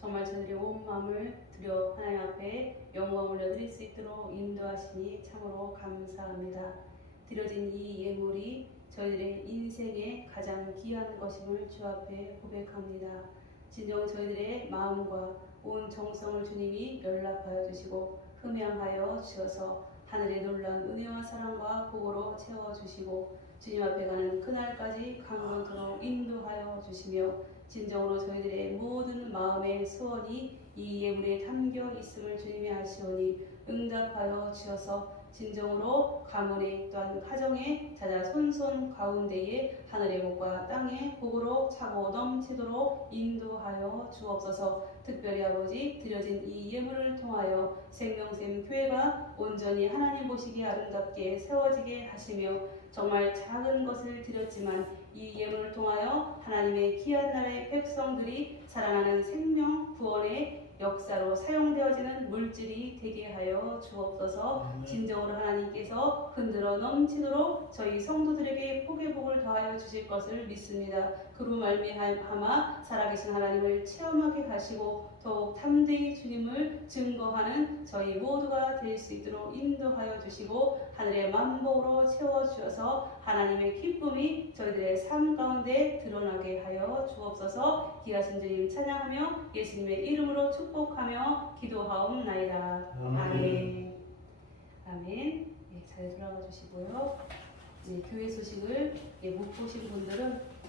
정말 저희들의 온 마음을 드려 하나님 앞에 영광을 올려드릴 수 있도록 인도하시니 참으로 감사합니다. 드려진 이 예물이 저희들의 인생에 가장 귀한 것임을 주 앞에 고백합니다. 진정 저희들의 마음과 온 정성을 주님이 연락하여 주시고 흠양하여 주셔서 하늘의 놀라운 은혜와 사랑과 복으로 채워주시고 주님 앞에 가는 그날까지 강건토록 인도하여 주시며 진정으로 저희들의 모든 마음의 소원이 이 예물에 담겨 있음을 주님이 아시오니 응답하여 주셔서 진정으로 가문에 또한 가정에 자자 손손 가운데에 하늘의 복과 땅의 복으로 차고 넘치도록 인도하여 주옵소서. 특별히 아버지 드려진 이 예물을 통하여 생명샘 교회가 온전히 하나님 보시기에 아름답게 세워지게 하시며 정말 작은 것을 드렸지만 이 예물을 통하여 하나님의 귀한 나라의 백성들이 살아나는 생명 구원의 역사로 사용되어지는 물질이 되게 하여 주옵소서. 진정으로 하나님께서 흔들어 넘치도록 저희 성도들에게 복의 복을 더하여 주실 것을 믿습니다. 그로 말미암아 살아계신 하나님을 체험하게 하시고 더욱 담대히 주님을 증거하는 저희 모두가 될 수 있도록 인도하여 주시고 하늘의 만복으로 채워주셔서 하나님의 기쁨이 저희들의 삶 가운데 드러나게 하여 주옵소서. 귀하신 주님 찬양하며 예수님의 이름으로 축복하며 기도하옵나이다. 아멘. 아멘. 잘 돌아가 주시고요. 교회 소식을 못 보신 분들은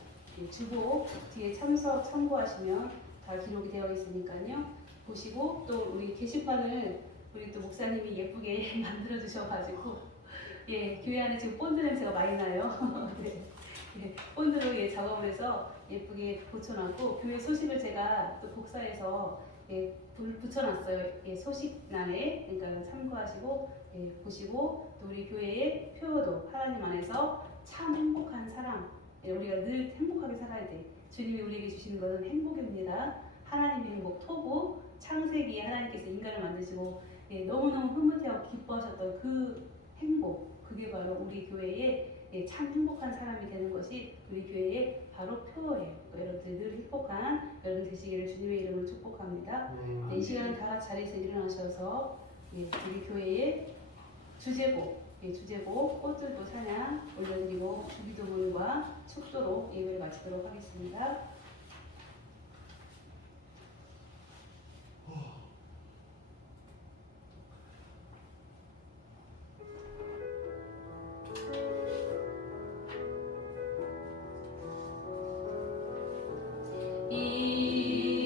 주보 뒤에 참고하시면 다 기록이 되어 있으니까요. 보시고 또 우리 게시판을 우리 또 목사님이 예쁘게 만들어 주셔가지고 교회 안에 지금 본드 냄새가 많이 나요. 본드로 작업을 해서 예쁘게 붙여놨고 교회 소식을 제가 또 복사해서 붙여놨어요. 소식란에. 그러니까 참고하시고 보시고 또 우리 교회의 표어도 하나님 안에서 참 행복한 사람. 우리가 늘 행복하게 살아야 돼. 주님이 우리에게 주시는 것은 행복입니다. 하나님의 행복, 토부, 창세기에 하나님께서 인간을 만드시고 너무너무 흐뭇해하고 기뻐하셨던 그 행복, 그게 바로 우리 교회의 참 행복한 사람이 되는 것이 우리 교회의 바로 표어예요. 여러분들 늘 행복한 여러분 되시기를 주님의 이름으로 축복합니다. 이 시간은 다 같이 자리에서 일어나셔서 우리 교회의 주제곡, 꽃들도 찬양 올려드리고 주기도문과 축도로 예배를 마치도록 하겠습니다.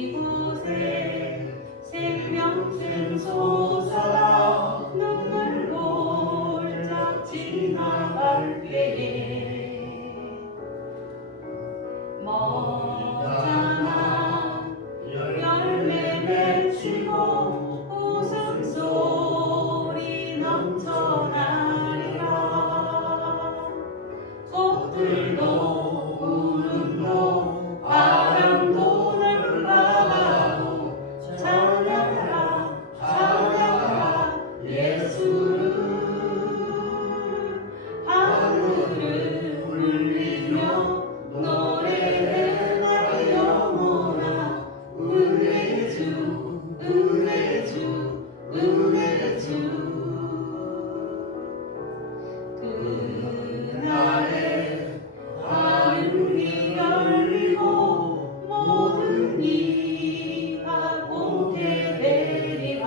이곳에 생명샘 솟아라 눈물 골짝 지나갈 때에 오늘의 주 그날에 하늘이 열리고 모든 이가 보게 되리라.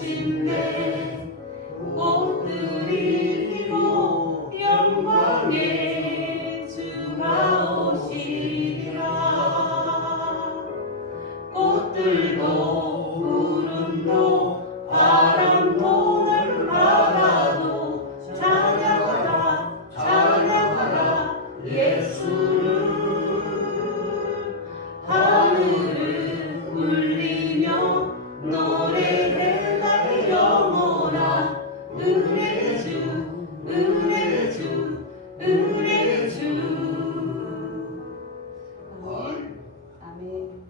마침내 꽃들이 피고 영광의 주가 오시리라. 꽃들도 구름도 바람도 널 바라도 찬양하라 찬양하라 예수를. 하늘을 울리며 노래해 날 영혼아 은혜의 주 은혜의 주 은혜의 주. 아멘. 아멘.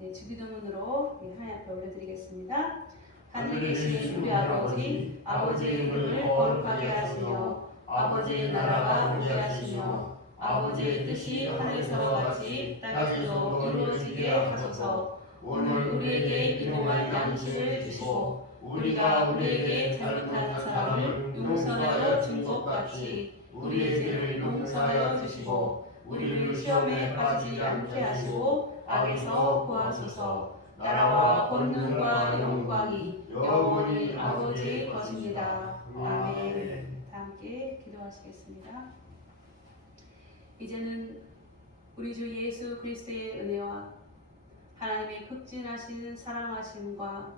네, 주기도문으로 하나님 앞에 올려드리겠습니다. 하늘에 계신 우리 아버지, 아버지의 이름을 거룩하게 하시며 아버지의 나라가 오게 하시며 아버지의 뜻이 하늘에서와 같이 땅에서도 이루어지게 하소서. 오늘 우리에게 일용할 양식을 주시고 우리가 우리에게 잘못한 사람을 용서하여 준 것 같이 우리의 죄를 용서하여 주시고 우리를 시험에 빠지지 않게 하시고 악에서 구하소서. 나라와 권능과 영광이 영원히 아버지의 것입니다. 아멘. 다 함께 기도하시겠습니다. 이제는 우리 주 예수 그리스도의 은혜와 하나님의 극진하신 사랑하심과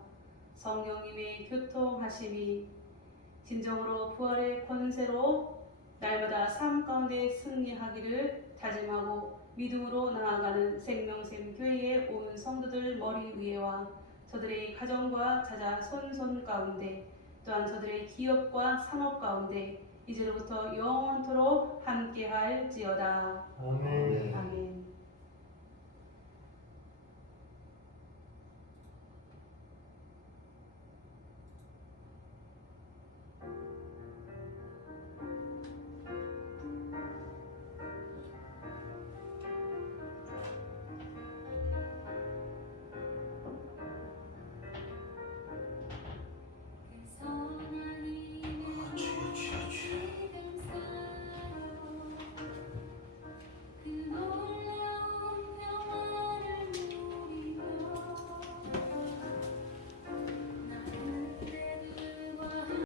성령님의 교통하심이 진정으로 부활의 권세로 날마다 삶 가운데 승리하기를 다짐하고 믿음으로 나아가는 생명샘 교회의 온 성도들 머리 위에와 저들의 가정과 자자 손손 가운데 또한 저들의 기업과 산업 가운데 이제로부터 영원토록 함께할지어다. 아멘. 아멘.